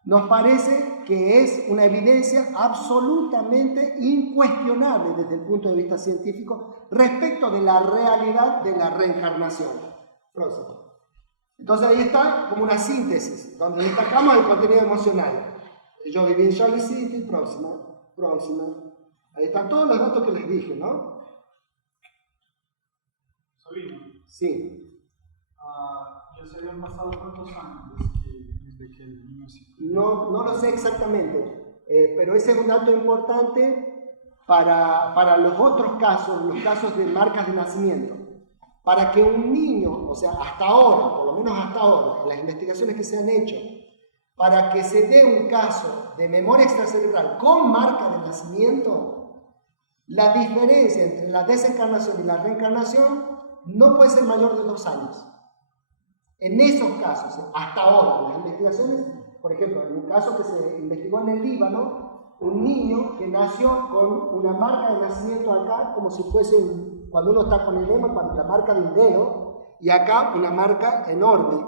Nos parece que es una evidencia absolutamente incuestionable desde el punto de vista científico respecto de la realidad de la reencarnación. Próximo. Entonces ahí está como una síntesis, donde destacamos el contenido emocional. Yo viví en Charlie City, próxima. Ahí están todos los datos que les dije, ¿no? Sabino. Sí. ¿Ya se habían pasado cuántos años desde que el niño se... No lo sé exactamente, pero ese es un dato importante para los otros casos, los casos de marcas de nacimiento. Para que un niño, o sea, hasta ahora, por lo menos hasta ahora, en las investigaciones que se han hecho, para que se dé un caso de memoria extracerebral con marca de nacimiento, la diferencia entre la desencarnación y la reencarnación no puede ser mayor de 2 años. En esos casos, hasta ahora, las investigaciones, por ejemplo, en un caso que se investigó en el Líbano, un niño que nació con una marca de nacimiento acá, como si fuese cuando uno está con edema, la marca de un dedo, y acá una marca enorme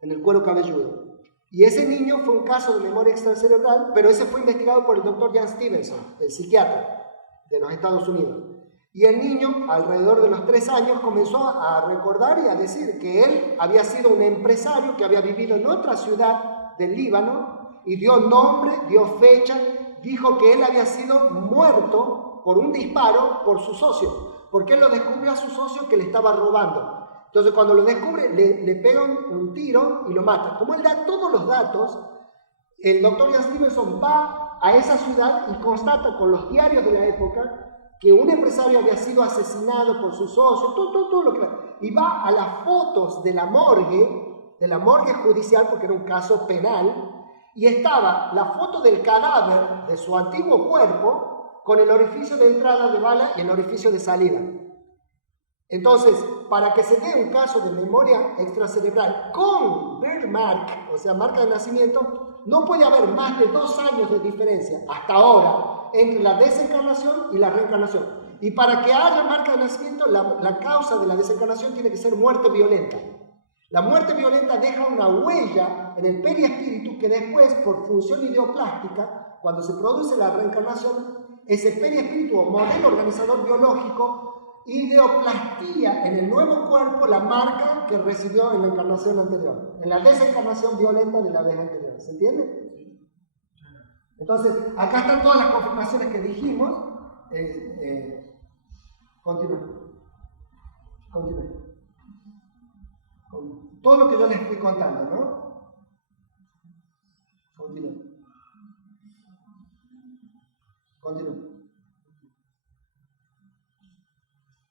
en el cuero cabelludo. Y ese niño fue un caso de memoria extracerebral, pero ese fue investigado por el doctor Jan Stevenson, el psiquiatra de los Estados Unidos. Y el niño, alrededor de los 3 años, comenzó a recordar y a decir que él había sido un empresario que había vivido en otra ciudad del Líbano y dio nombre, dio fecha, dijo que él había sido muerto por un disparo por su socio, porque él lo descubrió a su socio que le estaba robando. Entonces cuando lo descubre, le pega un tiro y lo mata. Como él da todos los datos, el doctor Jan Stevenson va a esa ciudad y constata con los diarios de la época que un empresario había sido asesinado por su socio, todo lo que... Y va a las fotos de la morgue judicial, porque era un caso penal, y estaba la foto del cadáver de su antiguo cuerpo con el orificio de entrada de bala y el orificio de salida. Entonces, para que se dé un caso de memoria extracerebral con birthmark, o sea, marca de nacimiento, no puede haber más de 2 años de diferencia, hasta ahora, entre la desencarnación y la reencarnación. Y para que haya marca de nacimiento, la causa de la desencarnación tiene que ser muerte violenta. La muerte violenta deja una huella en el periespíritu que después, por función ideoplástica, cuando se produce la reencarnación, ese periespíritu o modelo organizador biológico ideoplastía en el nuevo cuerpo la marca que recibió en la encarnación anterior, en la desencarnación violenta de la vez anterior. ¿Se entiende? Entonces, acá están todas las confirmaciones que dijimos. Continúe. Con todo lo que yo les fui contando, ¿no? Continúe.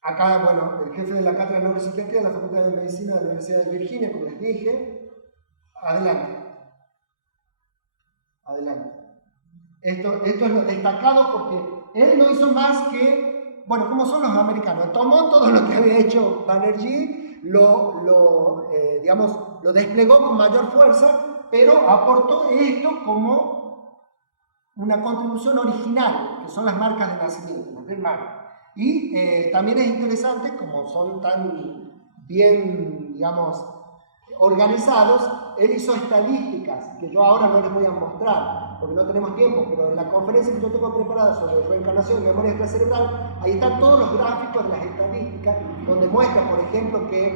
Acá, bueno, el jefe de la cátedra de neuropsiquiatría de la Facultad de Medicina de la Universidad de Virginia, como les dije, adelante. Esto es lo destacado porque él no hizo más que, bueno, como son los americanos, tomó todo lo que había hecho Banerjee, lo desplegó con mayor fuerza, pero aportó esto como una contribución original, que son las marcas de nacimiento, las del mar. Y también es interesante, como son tan bien, digamos, organizados, él hizo estadísticas, que yo ahora no les voy a mostrar, porque no tenemos tiempo, pero en la conferencia que yo tengo preparada sobre reencarnación y memoria extracerebral, ahí están todos los gráficos de las estadísticas, donde muestra, por ejemplo, que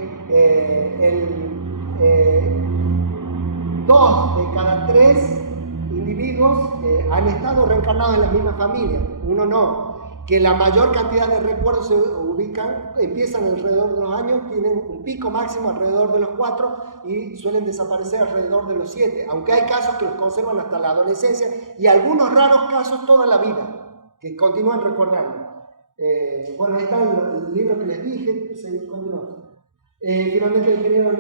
2 de cada 3 individuos han estado reencarnados en la misma familia, uno no. Que la mayor cantidad de recuerdos se ubican, empiezan alrededor de los años, tienen un pico máximo alrededor de los 4 y suelen desaparecer alrededor de los 7, aunque hay casos que los conservan hasta la adolescencia y algunos raros casos toda la vida, que continúan recordando. Bueno, ahí está el libro que les dije, continuamos. Finalmente el ingeniero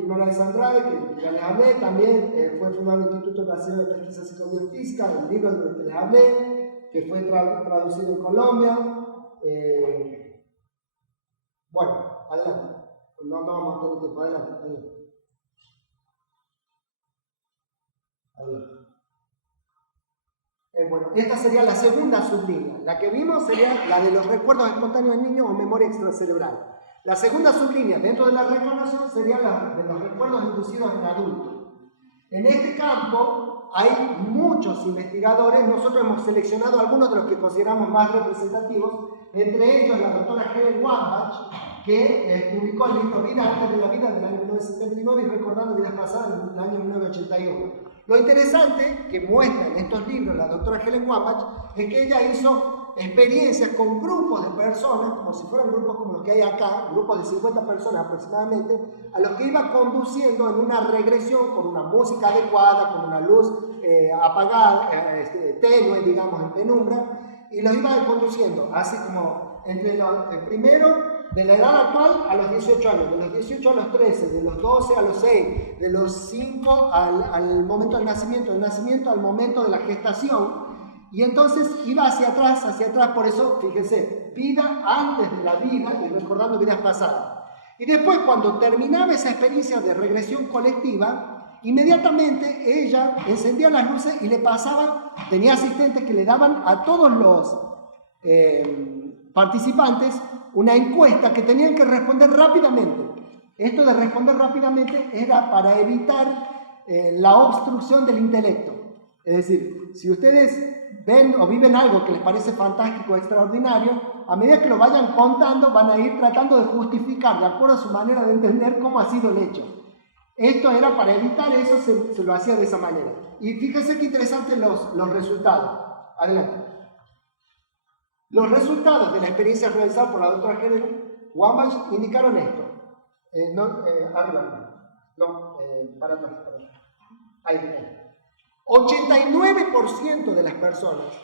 Guimarães Andrade, que ya les hablé, también fue fundador del Instituto Nacional de Pesquisa Psicobiofísica, el libro del que les hablé, que fue traducido en Colombia. Bueno, adelante. No vamos a tener tiempo. Adelante. Bueno, esta sería la segunda sublínea. La que vimos sería la de los recuerdos espontáneos en niños o memoria extracerebral. La segunda sublínea dentro de la reencarnación sería la de los recuerdos inducidos en adultos. En este campo hay muchos investigadores, nosotros hemos seleccionado algunos de los que consideramos más representativos, entre ellos la doctora Helen Wambach, que publicó el libro Vida antes de la vida del año 1979 y Recordando vidas pasadas en el año 1981. Lo interesante que muestra en estos libros la doctora Helen Wambach es que ella hizo experiencias con grupos de personas, como si fueran grupos como los que hay acá, grupos de 50 personas aproximadamente, a los que iba conduciendo en una regresión con una música adecuada, con una luz apagada, tenue, digamos, en penumbra, y los iba conduciendo, así como entre el primero de la edad actual a los 18 años, de los 18 a los 13, de los 12 a los 6, de los 5 al momento del nacimiento al momento de la gestación. Y entonces iba hacia atrás, por eso, fíjense, vida antes de la vida y recordando vidas pasadas. Y después, cuando terminaba esa experiencia de regresión colectiva, inmediatamente ella encendía las luces y le pasaba, tenía asistentes que le daban a todos los participantes una encuesta que tenían que responder rápidamente. Esto de responder rápidamente era para evitar la obstrucción del intelecto. Es decir, si ustedes ven o viven algo que les parece fantástico o extraordinario, a medida que lo vayan contando van a ir tratando de justificar, de acuerdo a su manera de entender, cómo ha sido el hecho. Esto era para evitar eso, se lo hacía de esa manera. Y fíjense qué interesantes los resultados. Adelante. Los resultados de la experiencia realizada por la doctora Helen Wambach indicaron esto. Para atrás. Ahí. 89% de las personas,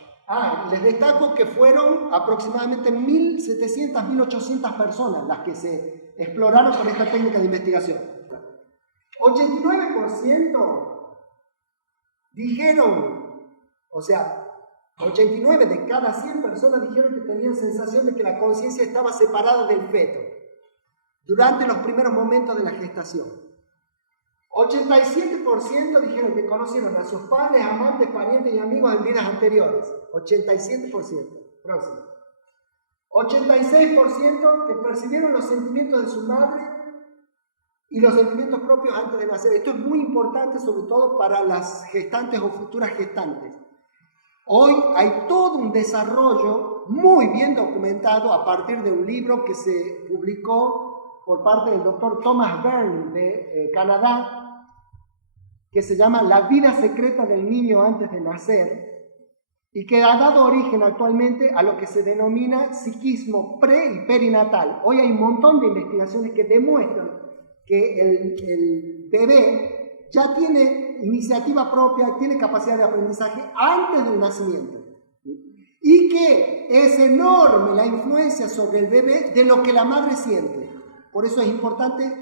les destaco que fueron aproximadamente 1.700, 1.800 personas las que se exploraron con esta técnica de investigación. 89% dijeron, 89 de cada 100 personas dijeron que tenían sensación de que la conciencia estaba separada del feto durante los primeros momentos de la gestación. 87% dijeron que conocieron a sus padres, amantes, parientes y amigos en vidas anteriores. 87%. Próximo. 86% que percibieron los sentimientos de su madre y los sentimientos propios antes de nacer. Esto es muy importante, sobre todo para las gestantes o futuras gestantes. Hoy hay todo un desarrollo muy bien documentado a partir de un libro que se publicó por parte del doctor Thomas Byrne de Canadá, que se llama La vida secreta del niño antes de nacer, y que ha dado origen actualmente a lo que se denomina psiquismo pre y perinatal. Hoy hay un montón de investigaciones que demuestran que el bebé ya tiene iniciativa propia, tiene capacidad de aprendizaje antes del nacimiento. Y que es enorme la influencia sobre el bebé de lo que la madre siente. Por eso es importante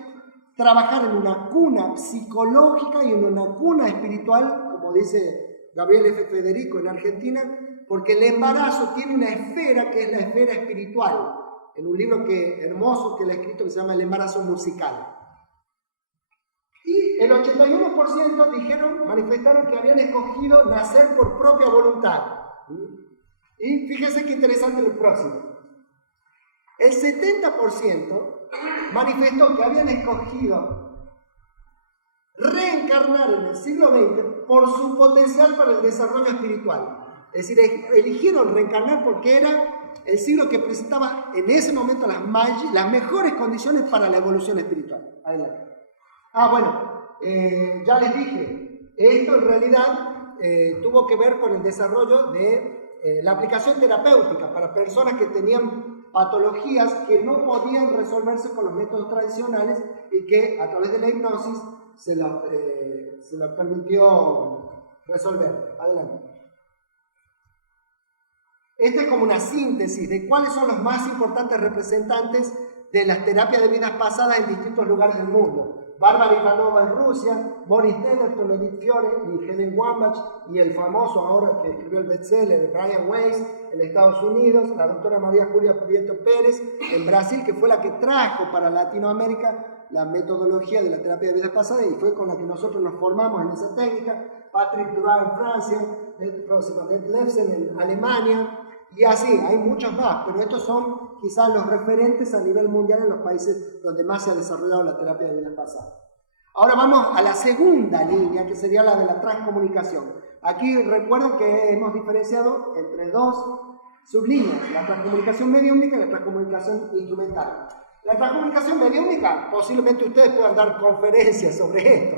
trabajar en una cuna psicológica y en una cuna espiritual, como dice Gabriel F. Federico en Argentina, porque el embarazo tiene una esfera que es la esfera espiritual, en un libro hermoso que él ha escrito que se llama El embarazo musical. Y el 81% manifestaron que habían escogido nacer por propia voluntad. Y fíjense qué interesante el próximo. El 70% manifestó que habían escogido reencarnar en el siglo XX por su potencial para el desarrollo espiritual. Es decir, eligieron reencarnar porque era el siglo que presentaba en ese momento las mejores condiciones para la evolución espiritual. Adelante. Ya les dije, esto en realidad tuvo que ver con el desarrollo de la aplicación terapéutica para personas que tenían patologías que no podían resolverse con los métodos tradicionales y que a través de la hipnosis se la permitió resolver. Adelante. Esta es como una síntesis de cuáles son los más importantes representantes de las terapias de vidas pasadas en distintos lugares del mundo. Bárbara Ivanova en Rusia, Boris Netherton, Edith Fiore y Helen Wambach, y el famoso ahora que escribió el bestseller Brian Weiss en Estados Unidos, la doctora María Julia Prieto Pérez en Brasil, que fue la que trajo para Latinoamérica la metodología de la terapia de vidas pasadas y fue con la que nosotros nos formamos en esa técnica. Patrick Duras en Francia, Ed Lefsen en Alemania, y así, hay muchos más, pero estos son quizás los referentes a nivel mundial en los países donde más se ha desarrollado la terapia de vidas pasadas. Ahora vamos a la segunda línea, que sería la de la transcomunicación. Aquí recuerden que hemos diferenciado entre dos sublíneas, la transcomunicación mediúmnica y la transcomunicación instrumental. La transcomunicación mediúmnica, posiblemente ustedes puedan dar conferencias sobre esto,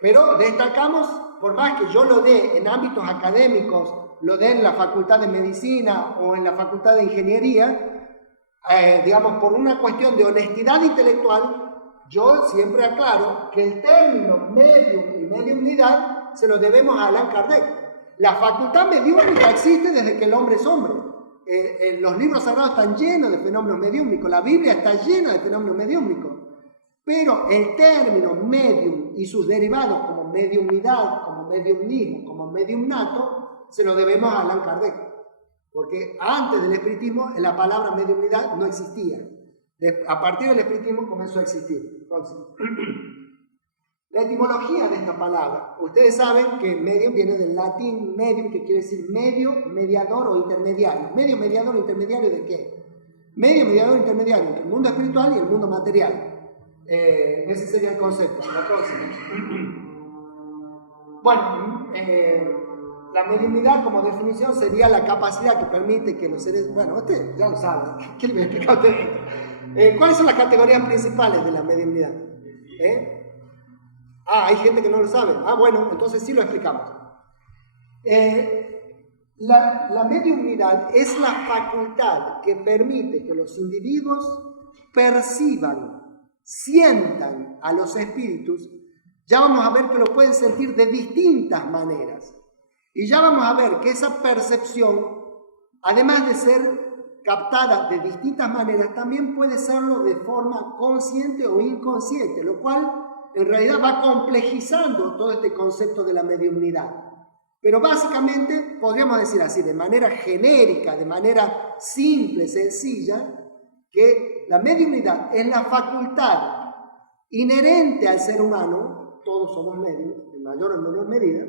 pero destacamos, por más que yo lo dé en ámbitos académicos, lo dé en la Facultad de Medicina o en la Facultad de Ingeniería, digamos, por una cuestión de honestidad intelectual, yo siempre aclaro que el término medium y mediumnidad se lo debemos a Allan Kardec. La facultad mediúmica existe desde que el hombre es hombre. Los libros sagrados están llenos de fenómenos mediúmicos, la Biblia está llena de fenómenos mediúmicos. Pero el término medium y sus derivados como mediumnidad, como mediumnismo, como mediumnato, se lo debemos a Allan Kardec, porque antes del espiritismo la palabra mediumnidad no existía. A partir del espiritismo comenzó a existir. La etimología de esta palabra, ustedes saben que medium viene del latín medium, que quiere decir medio, mediador o intermediario. Medio, mediador o intermediario ¿de qué? Medio, mediador o intermediario entre el mundo espiritual y el mundo material. Ese sería el concepto. La próxima. Bueno, la mediunidad como definición sería la capacidad que permite que los seres... Bueno, usted ya lo sabe, ¿qué le voy a explicar a usted? ¿Cuáles son las categorías principales de la mediunidad? Hay gente que no lo sabe. Bueno, entonces sí lo explicamos. La mediunidad es la facultad que permite que los individuos perciban, sientan a los espíritus. Ya vamos a ver que lo pueden sentir de distintas maneras. Y ya vamos a ver que esa percepción, además de ser captada de distintas maneras, también puede serlo de forma consciente o inconsciente, lo cual en realidad va complejizando todo este concepto de la mediumnidad. Pero básicamente podríamos decir así, de manera genérica, de manera simple, sencilla, que la mediumnidad es la facultad inherente al ser humano, todos somos medios, en mayor o menor medida,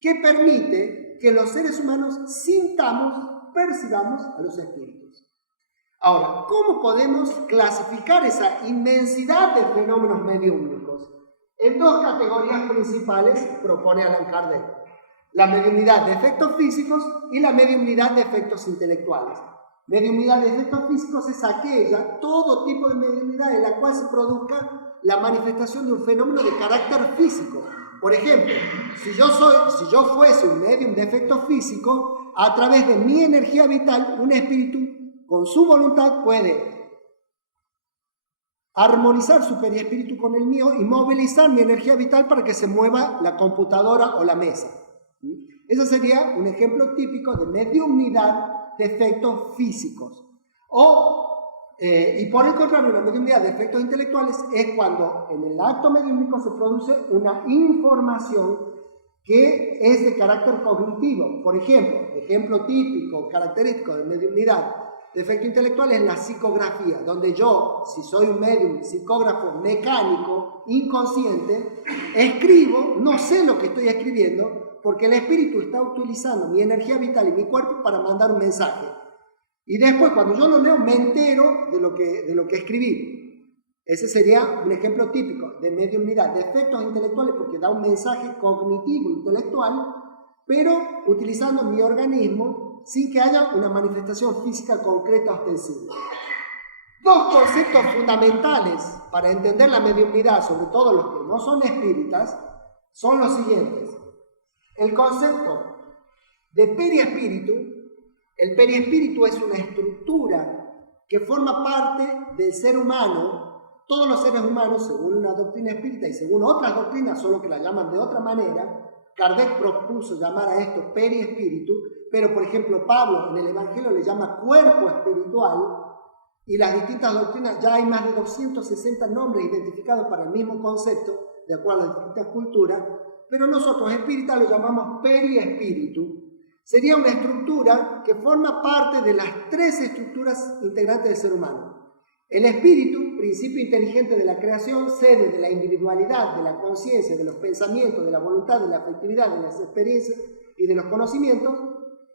que permite que los seres humanos sintamos, percibamos a los espíritus. Ahora, ¿cómo podemos clasificar esa inmensidad de fenómenos mediúmnicos? En dos categorías principales propone Allan Kardec: la mediunidad de efectos físicos y la mediunidad de efectos intelectuales. Mediunidad de efectos físicos es todo tipo de mediunidad en la cual se produzca la manifestación de un fenómeno de carácter físico. Por ejemplo, si yo fuese un medium de efectos físicos, a través de mi energía vital, un espíritu con su voluntad puede armonizar su perispíritu con el mío y movilizar mi energía vital para que se mueva la computadora o la mesa. Ese sería un ejemplo típico de mediunidad de efectos físicos. Y por el contrario, la mediunidad de efectos intelectuales es cuando en el acto mediúmnico se produce una información que es de carácter cognitivo. Por ejemplo típico, característico de mediunidad de efecto intelectual es la psicografía, donde yo, si soy un medium psicógrafo mecánico, inconsciente, escribo, no sé lo que estoy escribiendo, porque el espíritu está utilizando mi energía vital y mi cuerpo para mandar un mensaje. Y después, cuando yo lo leo, me entero de lo que escribí. Ese sería un ejemplo típico de mediunidad de efectos intelectuales, porque da un mensaje cognitivo, intelectual, pero utilizando mi organismo sin que haya una manifestación física concreta ostensible. Dos conceptos fundamentales para entender la mediunidad, sobre todo los que no son espíritas, son los siguientes. El concepto de periespíritu. El periespíritu es una estructura que forma parte del ser humano. Todos los seres humanos, según una doctrina espírita y según otras doctrinas, solo que la llaman de otra manera, Kardec propuso llamar a esto periespíritu, pero por ejemplo Pablo en el Evangelio le llama cuerpo espiritual, y las distintas doctrinas, ya hay más de 260 nombres identificados para el mismo concepto, de acuerdo a las distintas culturas, pero nosotros espíritas lo llamamos periespíritu. Sería una estructura que forma parte de las tres estructuras integrantes del ser humano. El espíritu, principio inteligente de la creación, sede de la individualidad, de la conciencia, de los pensamientos, de la voluntad, de la afectividad, de las experiencias y de los conocimientos.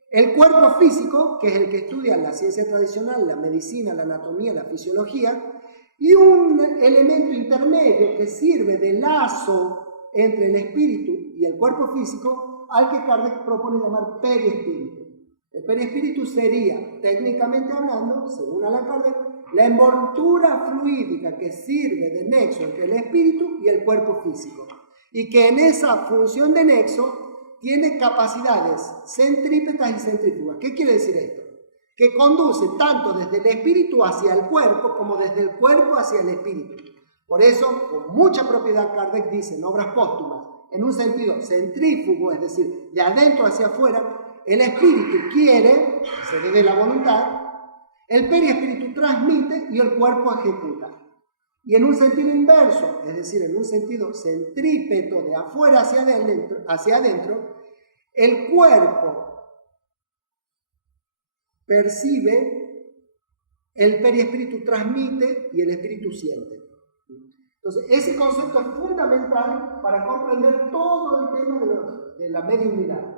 El cuerpo físico, que es el que estudia la ciencia tradicional, la medicina, la anatomía, la fisiología, y un elemento intermedio que sirve de lazo entre el espíritu y el cuerpo físico, al que Kardec propone llamar periespíritu. El periespíritu sería, técnicamente hablando, según Allan Kardec, la envoltura fluídica que sirve de nexo entre el espíritu y el cuerpo físico, y que en esa función de nexo tiene capacidades centrípetas y centrífugas. ¿Qué quiere decir esto? Que conduce tanto desde el espíritu hacia el cuerpo como desde el cuerpo hacia el espíritu. Por eso, con mucha propiedad, Kardec dice en obras póstumas, en un sentido centrífugo, es decir, de adentro hacia afuera, el espíritu quiere, se debe la voluntad, el periespíritu transmite y el cuerpo ejecuta. Y en un sentido inverso, es decir, en un sentido centrípeto de afuera hacia adentro, el cuerpo percibe, el periespíritu transmite y el espíritu siente. Entonces, ese concepto es fundamental para comprender todo el tema de la mediunidad.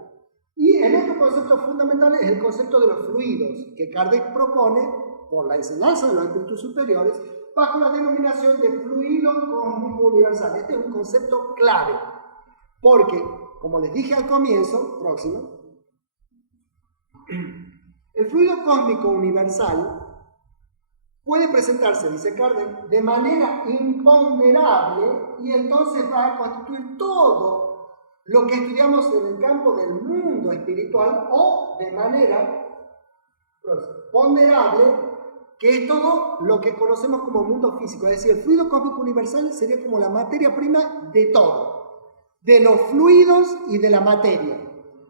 Y el otro concepto fundamental es el concepto de los fluidos, que Kardec propone, por la enseñanza de los espíritus superiores, bajo la denominación de fluido cósmico universal. Este es un concepto clave, porque, como les dije al comienzo, el fluido cósmico universal puede presentarse, dice Kardec, de manera imponderable, y entonces va a constituir todo lo que estudiamos en el campo del mundo espiritual, o de manera ponderable, que es todo lo que conocemos como mundo físico. Es decir, el fluido cósmico universal sería como la materia prima de todo, de los fluidos y de la materia.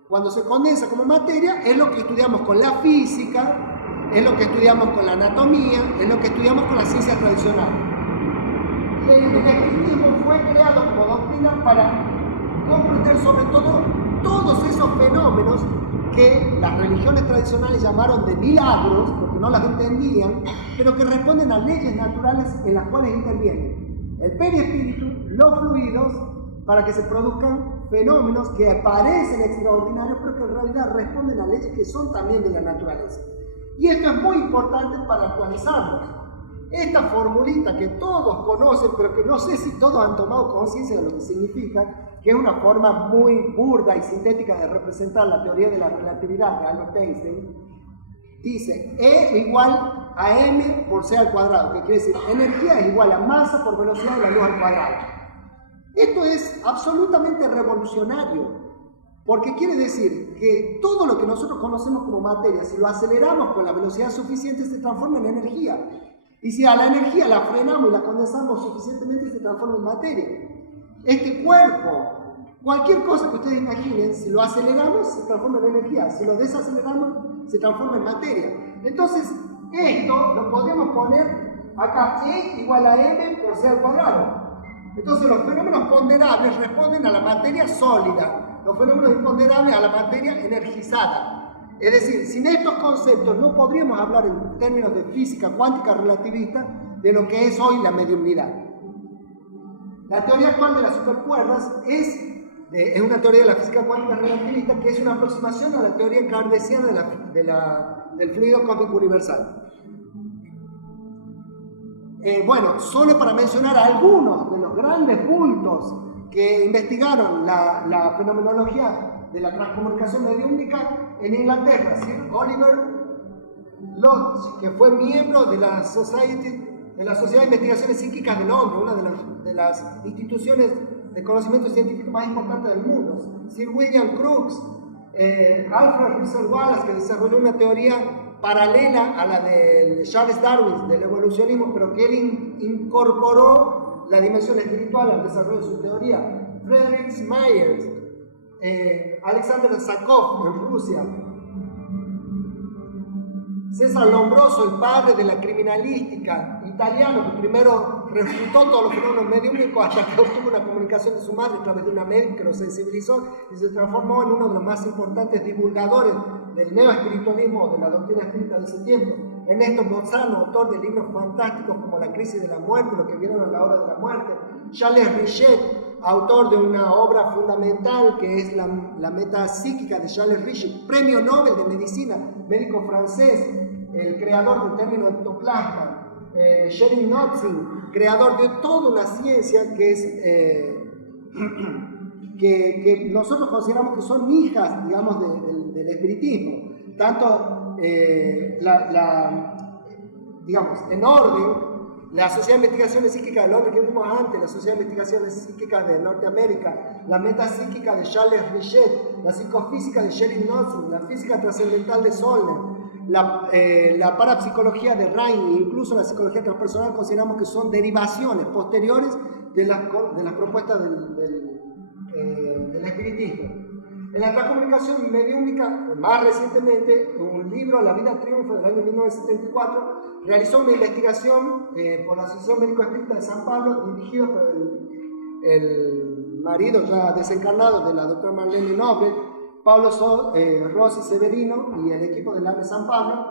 Cuando se condensa como materia, es lo que estudiamos con la física, es lo que estudiamos con la anatomía, es lo que estudiamos con la ciencia tradicional. El espiritismo fue creado como doctrina para comprender sobre todo todos esos fenómenos que las religiones tradicionales llamaron de milagros, porque no las entendían, pero que responden a leyes naturales en las cuales intervienen el periespíritu, los fluidos, para que se produzcan fenómenos que parecen extraordinarios, pero que en realidad responden a leyes que son también de la naturaleza. Y esto es muy importante para actualizarnos. Esta formulita que todos conocen, pero que no sé si todos han tomado conciencia de lo que significa, que es una forma muy burda y sintética de representar la teoría de la relatividad de Albert Einstein, dice E igual a m por c al cuadrado, que quiere decir energía es igual a masa por velocidad de la luz al cuadrado. Esto es absolutamente revolucionario, porque quiere decir que todo lo que nosotros conocemos como materia, si lo aceleramos con la velocidad suficiente, se transforma en energía. Y si a la energía la frenamos y la condensamos suficientemente, se transforma en materia. Este cuerpo, cualquier cosa que ustedes imaginen, si lo aceleramos, se transforma en energía. Si lo desaceleramos, se transforma en materia. Entonces, esto lo podemos poner acá, E igual a m por c al cuadrado. Entonces, los fenómenos ponderables responden a la materia sólida, los fenómenos imponderables a la materia energizada. Es decir, sin estos conceptos no podríamos hablar en términos de física cuántica relativista de lo que es hoy la mediumnidad. La teoría actual de las supercuerdas es una teoría de la física cuántica relativista que es una aproximación a la teoría kardeciana del fluido cósmico universal. Bueno, solo para mencionar algunos de los grandes bultos que investigaron la fenomenología de la transcomunicación mediúmnica en Inglaterra, Sir Oliver Lodge, que fue miembro de la Sociedad de Investigaciones Psíquicas de Londres, una de las instituciones de conocimiento científico más importantes del mundo, Sir William Crookes, Alfred Russel Wallace, que desarrolló una teoría paralela a la de Charles Darwin, del evolucionismo, pero que él incorporó la dimensión espiritual al desarrollo de su teoría, Friedrich Myers, Alexander Sakov en Rusia, César Lombroso, el padre de la criminalística italiano, que primero refutó todos los fenómenos mediúmnicos hasta que obtuvo una comunicación de su madre a través de una médium que lo sensibilizó y se transformó en uno de los más importantes divulgadores del neoespiritualismo, de la doctrina espírita de ese tiempo. Ernesto Mozzano, autor de libros fantásticos como La crisis de la muerte, Lo que vieron a la hora de la muerte. Charles Richet, autor de una obra fundamental que es la metapsíquica de Charles Richet, premio Nobel de medicina, médico francés, el creador del término ectoplasma. Sherin Notzing, creador de toda una ciencia que es que nosotros consideramos que son hijas, digamos, del espiritismo. Tanto, digamos, en orden, la Sociedad de Investigaciones Psíquicas de Londres que vimos antes, la Sociedad de Investigaciones Psíquicas de Norteamérica, la metapsíquica de Charles Richet, la psicofísica de Sherin Notzing, la física trascendental de Solner, la parapsicología de Rhein, incluso la psicología transpersonal, consideramos que son derivaciones posteriores de las propuestas del espiritismo. En la transcomunicación mediúnica, más recientemente, un libro, La vida triunfa, del año 1974, realizó una investigación por la Asociación Médico Espírita de San Pablo, dirigido por el marido ya desencarnado de la doctora Marlene Noble, Pablo Rossi Severino y el equipo del AME San Pablo,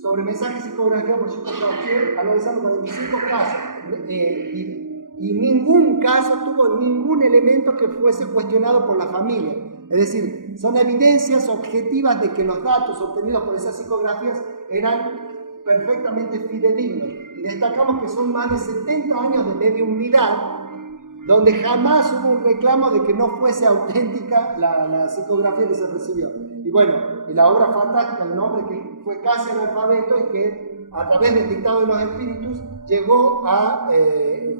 sobre mensajes psicografiados por Chico Gautier, analizando 45 casos. Y ningún caso tuvo ningún elemento que fuese cuestionado por la familia. Es decir, son evidencias objetivas de que los datos obtenidos por esas psicografías eran perfectamente fidedignos. Y destacamos que son más de 70 años de mediumnidad, donde jamás hubo un reclamo de que no fuese auténtica la psicografía que se recibió. Y bueno, y la obra fantástica, el nombre que fue casi analfabeto y que a través del dictado de los espíritus llegó a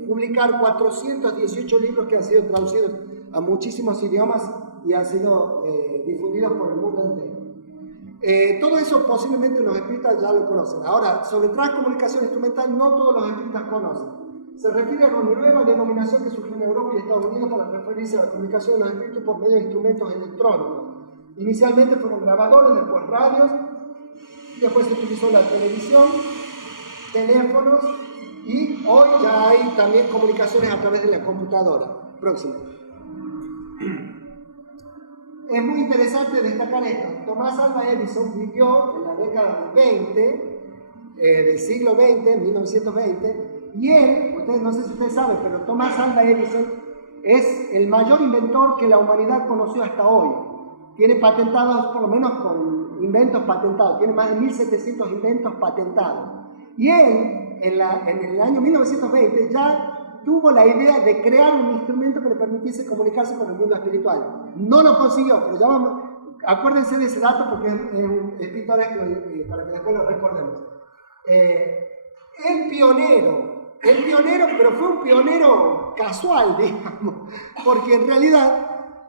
publicar 418 libros que han sido traducidos a muchísimos idiomas y han sido difundidos por el mundo entero. Todo eso posiblemente los espíritas ya lo conocen. Ahora, sobre transcomunicación instrumental, no todos los espíritas conocen. Se refiere a una nueva denominación que surgió en Europa y Estados Unidos para referirse a la comunicación de los espíritus por medio de instrumentos electrónicos. Inicialmente fueron grabadores, después radios, después se utilizó la televisión, teléfonos y hoy ya hay también comunicaciones a través de la computadora. Próximo. Es muy interesante destacar esto. Thomas Alva Edison vivió en la década del 20, del siglo XX, 1920, y él, no sé si ustedes saben, pero Thomas Alva Edison es el mayor inventor que la humanidad conoció hasta hoy. Tiene patentados, por lo menos con inventos patentados, tiene más de 1.700 inventos patentados. Y él, en el año 1920, ya tuvo la idea de crear un instrumento que le permitiese comunicarse con el mundo espiritual. No lo consiguió, pero ya vamos, acuérdense de ese dato porque es pintoresco para que después lo recordemos. El pionero, pero fue un pionero casual, digamos, porque en realidad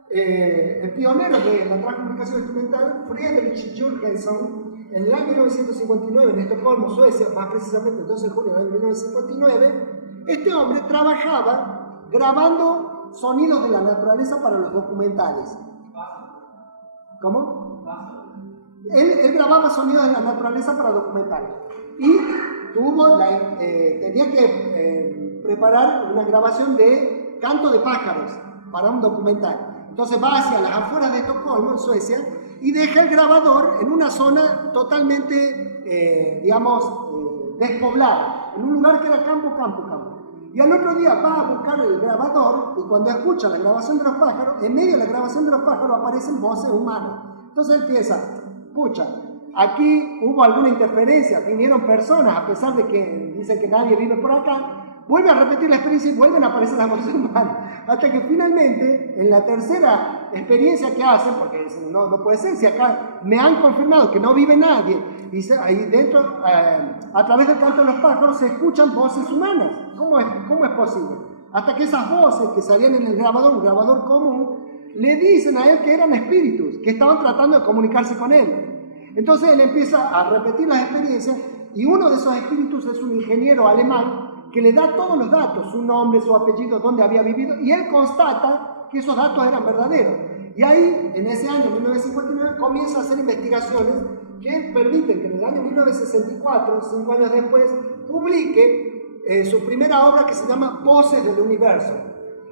el pionero de la transcomunicación instrumental, Friedrich Jürgenson, en el año 1959 en Estocolmo, Suecia, más precisamente el 12 de junio del año 1959, este hombre trabajaba grabando sonidos de la naturaleza para los documentales. ¿Cómo? Él grababa sonidos de la naturaleza para documentales. Y tenía que preparar una grabación de canto de pájaros para un documental. Entonces va hacia las afueras de Estocolmo, en Suecia, y deja el grabador en una zona totalmente, despoblada, en un lugar que era campo. Y al otro día va a buscar el grabador, y cuando escucha la grabación de los pájaros, en medio de la grabación de los pájaros aparecen voces humanas. Entonces él piensa, pucha, aquí hubo alguna interferencia, vinieron personas, a pesar de que dicen que nadie vive por acá. Vuelve a repetir la experiencia y vuelven a aparecer las voces humanas. Hasta que finalmente, en la tercera experiencia que hacen, porque no puede ser, si acá me han confirmado que no vive nadie, y ahí dentro, a través del canto de los pájaros, se escuchan voces humanas. ¿Cómo es posible? Hasta que esas voces que salían en el grabador, un grabador común, le dicen a él que eran espíritus, que estaban tratando de comunicarse con él. Entonces él empieza a repetir las experiencias, y uno de esos espíritus es un ingeniero alemán, que le da todos los datos, su nombre, su apellido, dónde había vivido, y él constata que esos datos eran verdaderos. Y ahí, en ese año, 1959, comienza a hacer investigaciones que permiten que en el año 1964, 5 años después, publique su primera obra que se llama Voces del Universo.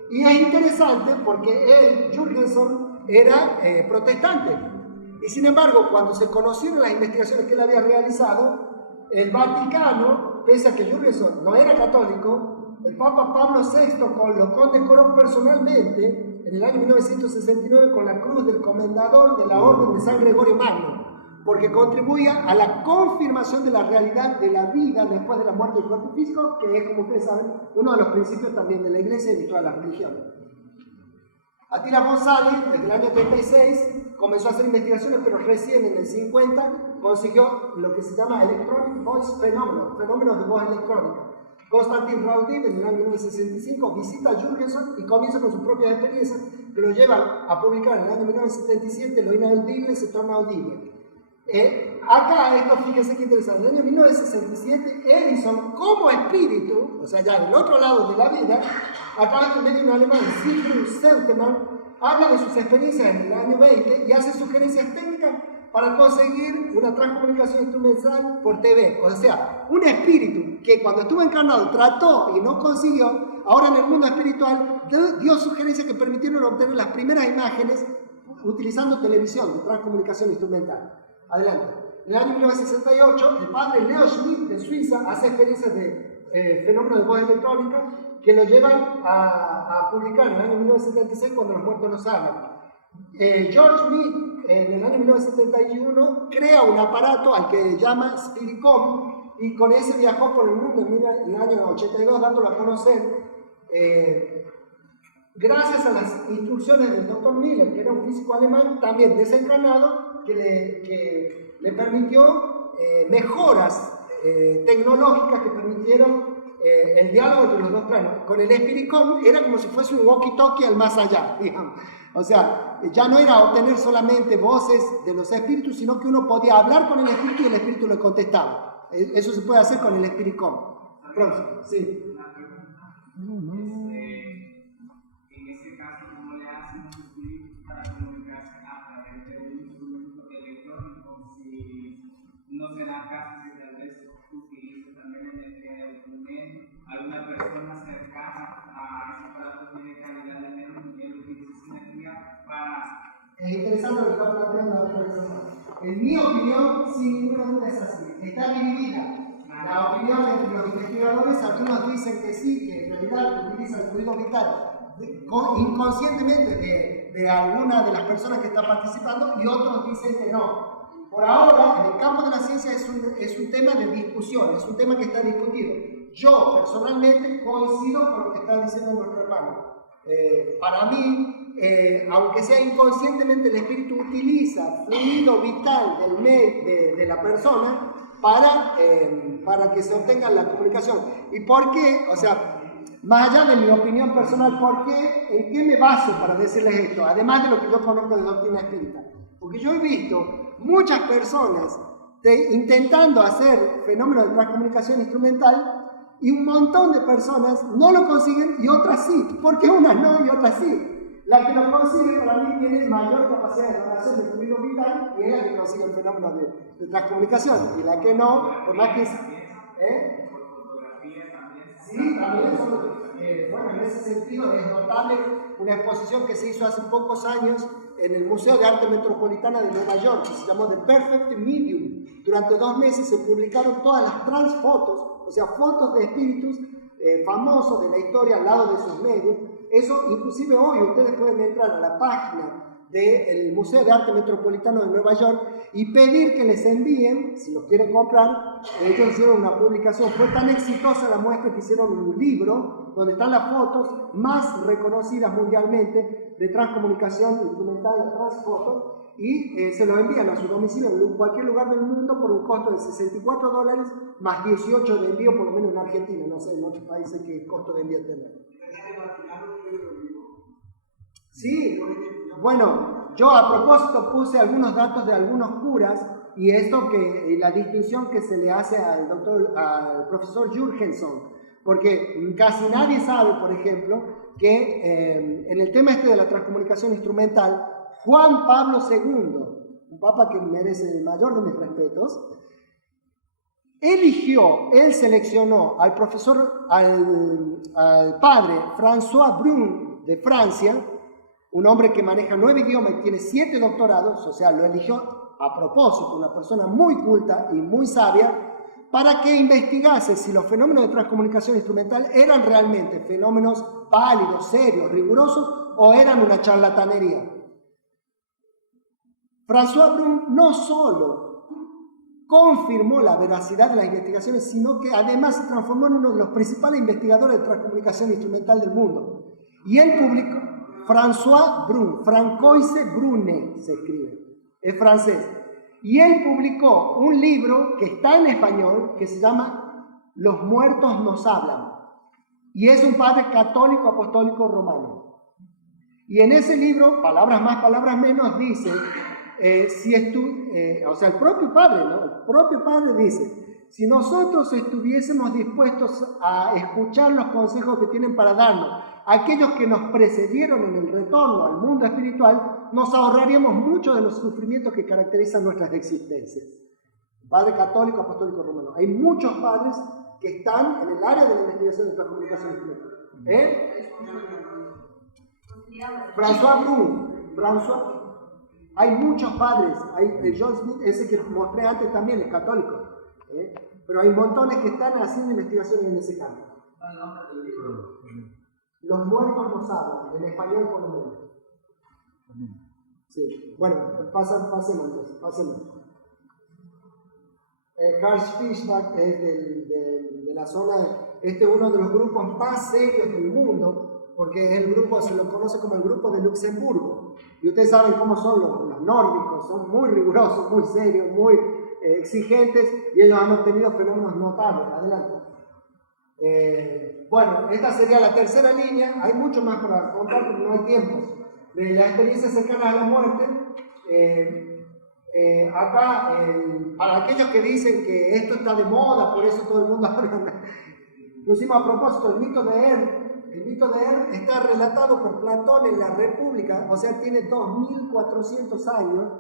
Y es interesante porque él, Jürgenson, era protestante. Y sin embargo, cuando se conocieron las investigaciones que él había realizado, el Vaticano, pese a que Jürgenson no era católico, el Papa Pablo VI lo condecoró personalmente en el año 1969 con la cruz del Comendador de la Orden de San Gregorio Magno, porque contribuía a la confirmación de la realidad de la vida después de la muerte del cuerpo físico, que es, como ustedes saben, uno de los principios también de la Iglesia y de todas las religiones. Attila von Salih, desde el año 36, comenzó a hacer investigaciones, pero recién en el 50 consiguió lo que se llama Electronic Voice Phenomenon, fenómenos de voz electrónica. Konstantin Raudiv, en el año 1965, visita a Jürgenson y comienza con sus propias experiencias, que lo llevan a publicar en el año 1977, lo inaudible se torna audible. Acá, esto fíjense qué interesante, en el año 1967, Edison, como espíritu, o sea, ya del otro lado de la vida, a través del medio alemán, Siegfried Seutemann, habla de sus experiencias en el año 20 y hace sugerencias técnicas para conseguir una transcomunicación instrumental por TV. O sea, un espíritu que cuando estuvo encarnado trató y no consiguió, ahora en el mundo espiritual dio sugerencias que permitieron obtener las primeras imágenes utilizando televisión de transcomunicación instrumental. Adelante. En el año 1968, el padre Leo Schmidt de Suiza hace experiencias de fenómenos de voz electrónica que lo llevan a publicar en el año 1976 cuando los muertos nos hablan. George Schmidt en el año 1971 crea un aparato al que llama Spiricom y con ese viajó por el mundo en el año 82 dándolo a conocer gracias a las instrucciones del Dr. Miller, que era un físico alemán también desencarnado, que le permitió mejoras tecnológicas que permitieron el diálogo entre los dos planos. Con el Spiricom era como si fuese un walkie-talkie al más allá, digamos. O sea, ya no era obtener solamente voces de los espíritus, sino que uno podía hablar con el espíritu y el espíritu le contestaba. Eso se puede hacer con el Spiricom. Próximo, sí. En ese caso, ¿cómo le hacen los espíritus para comunicarse a través de un instrumento electrónico? Si no será caso que tal vez utilice también energía de instrumento, alguna persona cercana a ese aparato tiene calidad de energía y él utiliza esa energía para... Es interesante lo que está planteando la persona. En mi opinión, sin ninguna duda es así. Está dividida. La opinión entre los investigadores, algunos dicen que sí, que en realidad utiliza el fluido vital inconscientemente de alguna de las personas que están participando, y otros dicen que no. Por ahora, en el campo de la ciencia es un tema de discusión, es un tema que está discutido. Yo, personalmente, coincido con lo que está diciendo nuestro hermano. Para mí, aunque sea inconscientemente, el espíritu utiliza fluido vital de la persona para que se obtenga la comunicación. ¿Y por qué? O sea, más allá de mi opinión personal, ¿por qué? ¿En qué me baso para decirles esto? Además de lo que yo conozco de doctrina espírita. Porque yo he visto muchas personas intentando hacer fenómenos de transcomunicación instrumental y un montón de personas no lo consiguen y otras sí. ¿Por qué unas no y otras sí? La que lo consigue para mí tiene mayor capacidad de donación de fluido vital y es la que consigue el fenómeno de transcomunicación. Y la que no, por más que... Sí, también bueno, en ese sentido es notable una exposición que se hizo hace pocos años en el Museo de Arte Metropolitana de Nueva York, que se llamó The Perfect Medium. Durante 2 meses se publicaron todas las transfotos, o sea, fotos de espíritus famosos de la historia al lado de sus medios. Eso, inclusive hoy, ustedes pueden entrar a la página del Museo de Arte Metropolitano de Nueva York y pedir que les envíen, si los quieren comprar. Ellos hicieron una publicación, fue tan exitosa la muestra que hicieron un libro donde están las fotos más reconocidas mundialmente de transcomunicación instrumental, transfotos, y se lo envían a su domicilio en cualquier lugar del mundo por un costo de $64 más 18 de envío, por lo menos en Argentina. No sé en otros países qué costo de envío tendrá. Sí, bueno, yo a propósito puse algunos datos de algunos curas y la distinción que se le hace al profesor Jürgenson, porque casi nadie sabe, por ejemplo, que en el tema de la transcomunicación instrumental, Juan Pablo II, un papa que merece el mayor de mis respetos, él seleccionó al padre François Brun de Francia, un hombre que maneja 9 idiomas y tiene 7 doctorados, o sea, lo eligió a propósito, una persona muy culta y muy sabia, para que investigase si los fenómenos de transcomunicación instrumental eran realmente fenómenos válidos, serios, rigurosos, o eran una charlatanería. François Brun no solo confirmó la veracidad de las investigaciones, sino que además se transformó en uno de los principales investigadores de transcomunicación instrumental del mundo. Y él publicó, François Brun, Francoise Brune se escribe, es francés. Y él publicó un libro que está en español, que se llama Los muertos nos hablan. Y es un padre católico apostólico romano. Y en ese libro, palabras más, palabras menos, dice, o sea, el propio padre, ¿no? El propio padre dice, si nosotros estuviésemos dispuestos a escuchar los consejos que tienen para darnos aquellos que nos precedieron en el retorno al mundo espiritual, nos ahorraríamos mucho de los sufrimientos que caracterizan nuestras existencias. Padre católico, apostólico romano. Hay muchos padres que están en el área de la investigación de transcomunicación espiritual. François Brun, hay muchos padres. Hay John Smith, ese que mostré antes también, es católico. Pero hay montones que están haciendo investigaciones en ese campo. Los muertos nos hablan, en español por lo menos. Sí, bueno, pasemos entonces, pasemos. Karl Fischbach es de la zona, es uno de los grupos más serios del mundo, porque es el grupo, se lo conoce como el grupo de Luxemburgo. Y ustedes saben cómo son los nórdicos, son muy rigurosos, muy serios, muy exigentes, y ellos han obtenido fenómenos notables. Adelante. Bueno, esta sería la tercera línea. Hay mucho más para contar, pero no hay tiempo. De las experiencias cercanas a la muerte, acá, para aquellos que dicen que esto está de moda, por eso todo el mundo habla, lo hicimos a propósito, el mito de Er está relatado por Platón en la República, o sea, tiene 2400 años,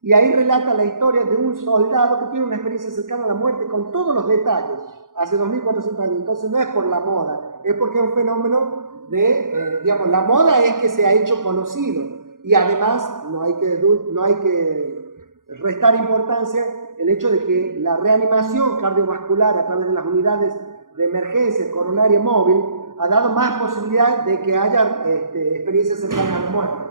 y ahí relata la historia de un soldado que tiene una experiencia cercana a la muerte con todos los detalles, hace 2400 años. Entonces no es por la moda, es porque es un fenómeno de, digamos, la moda es que se ha hecho conocido, y además no hay que restar importancia el hecho de que la reanimación cardiovascular a través de las unidades de emergencia coronaria móvil ha dado más posibilidad de que haya experiencias cercanas a la muerte.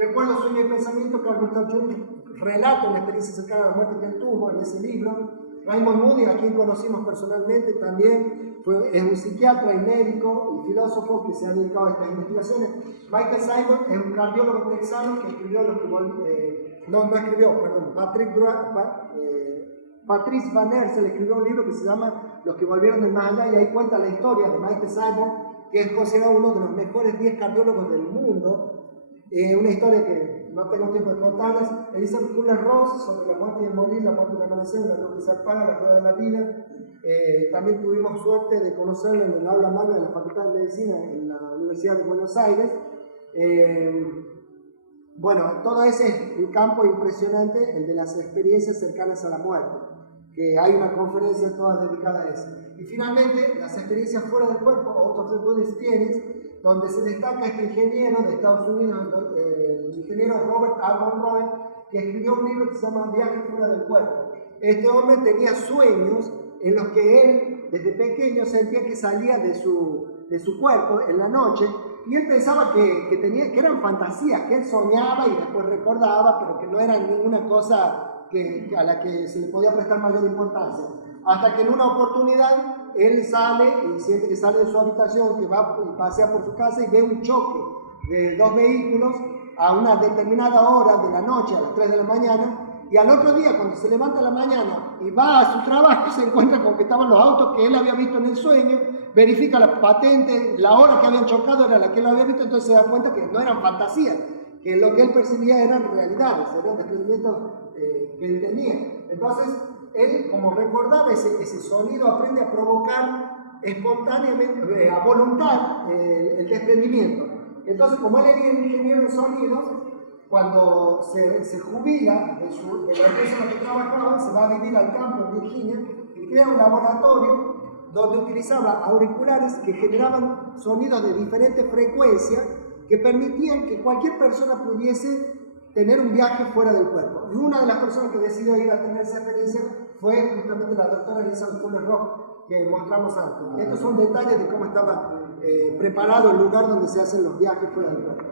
Recuerdo, Sueño y Pensamiento, Carl Gustav Jung relata una experiencia cercana a la muerte que él tuvo en ese libro. Raymond Moody, a quien conocimos personalmente también, es un psiquiatra y médico y filósofo que se ha dedicado a estas investigaciones. Michael Simon es un cardiólogo texano que escribió Patrice Van Hersel escribió un libro que se llama Los que volvieron del más allá, y ahí cuenta la historia de Michael Simon, que es considerado uno de los mejores 10 cardiólogos del mundo. Una historia que no tengo tiempo de contarles. Elizabeth Kubler-Ross sobre la muerte y el morir, la muerte y el amanecer, la luz que se apaga, la rueda de la vida. También tuvimos suerte de conocerlo en el aula magna de la Facultad de Medicina en la Universidad de Buenos Aires. Bueno, todo ese es un campo impresionante, el de las experiencias cercanas a la muerte, que hay una conferencia toda dedicada a eso. Y finalmente, las experiencias fuera del cuerpo, Out of the Body Experience, donde se destaca este ingeniero de Estados Unidos, el ingeniero Robert A. Monroe, que escribió un libro que se llama Viaje fuera del cuerpo. Este hombre tenía sueños en los que él, desde pequeño, sentía que salía de su cuerpo en la noche, y él pensaba que eran fantasías, que él soñaba y después recordaba, pero que no era ninguna cosa a la que se le podía prestar mayor importancia. Hasta que en una oportunidad él sale y siente que sale de su habitación, que va y pasea por su casa y ve un choque de dos vehículos a una determinada hora de la noche, a las 3 de la mañana, y al otro día, cuando se levanta a la mañana y va a su trabajo, se encuentra con que estaban los autos que él había visto en el sueño, verifica la patente, la hora que habían chocado era la que él había visto, entonces se da cuenta que no eran fantasías, que lo que él percibía eran realidades, eran desprendimientos que él tenía. Entonces, él, como recordaba ese sonido, aprende a provocar espontáneamente, a voluntad, el desprendimiento. Entonces, como él era ingeniero en sonidos, cuando se jubila de la empresa en la que trabajaba, se va a vivir al campo en Virginia y crea un laboratorio donde utilizaba auriculares que generaban sonidos de diferentes frecuencias que permitían que cualquier persona pudiese tener un viaje fuera del cuerpo. Y una de las personas que decidió ir a tener esa experiencia fue justamente la doctora Elizabeth Kubler-Ross, que mostramos antes. Estos son detalles de cómo estaba preparado el lugar donde se hacen los viajes fuera del cuerpo.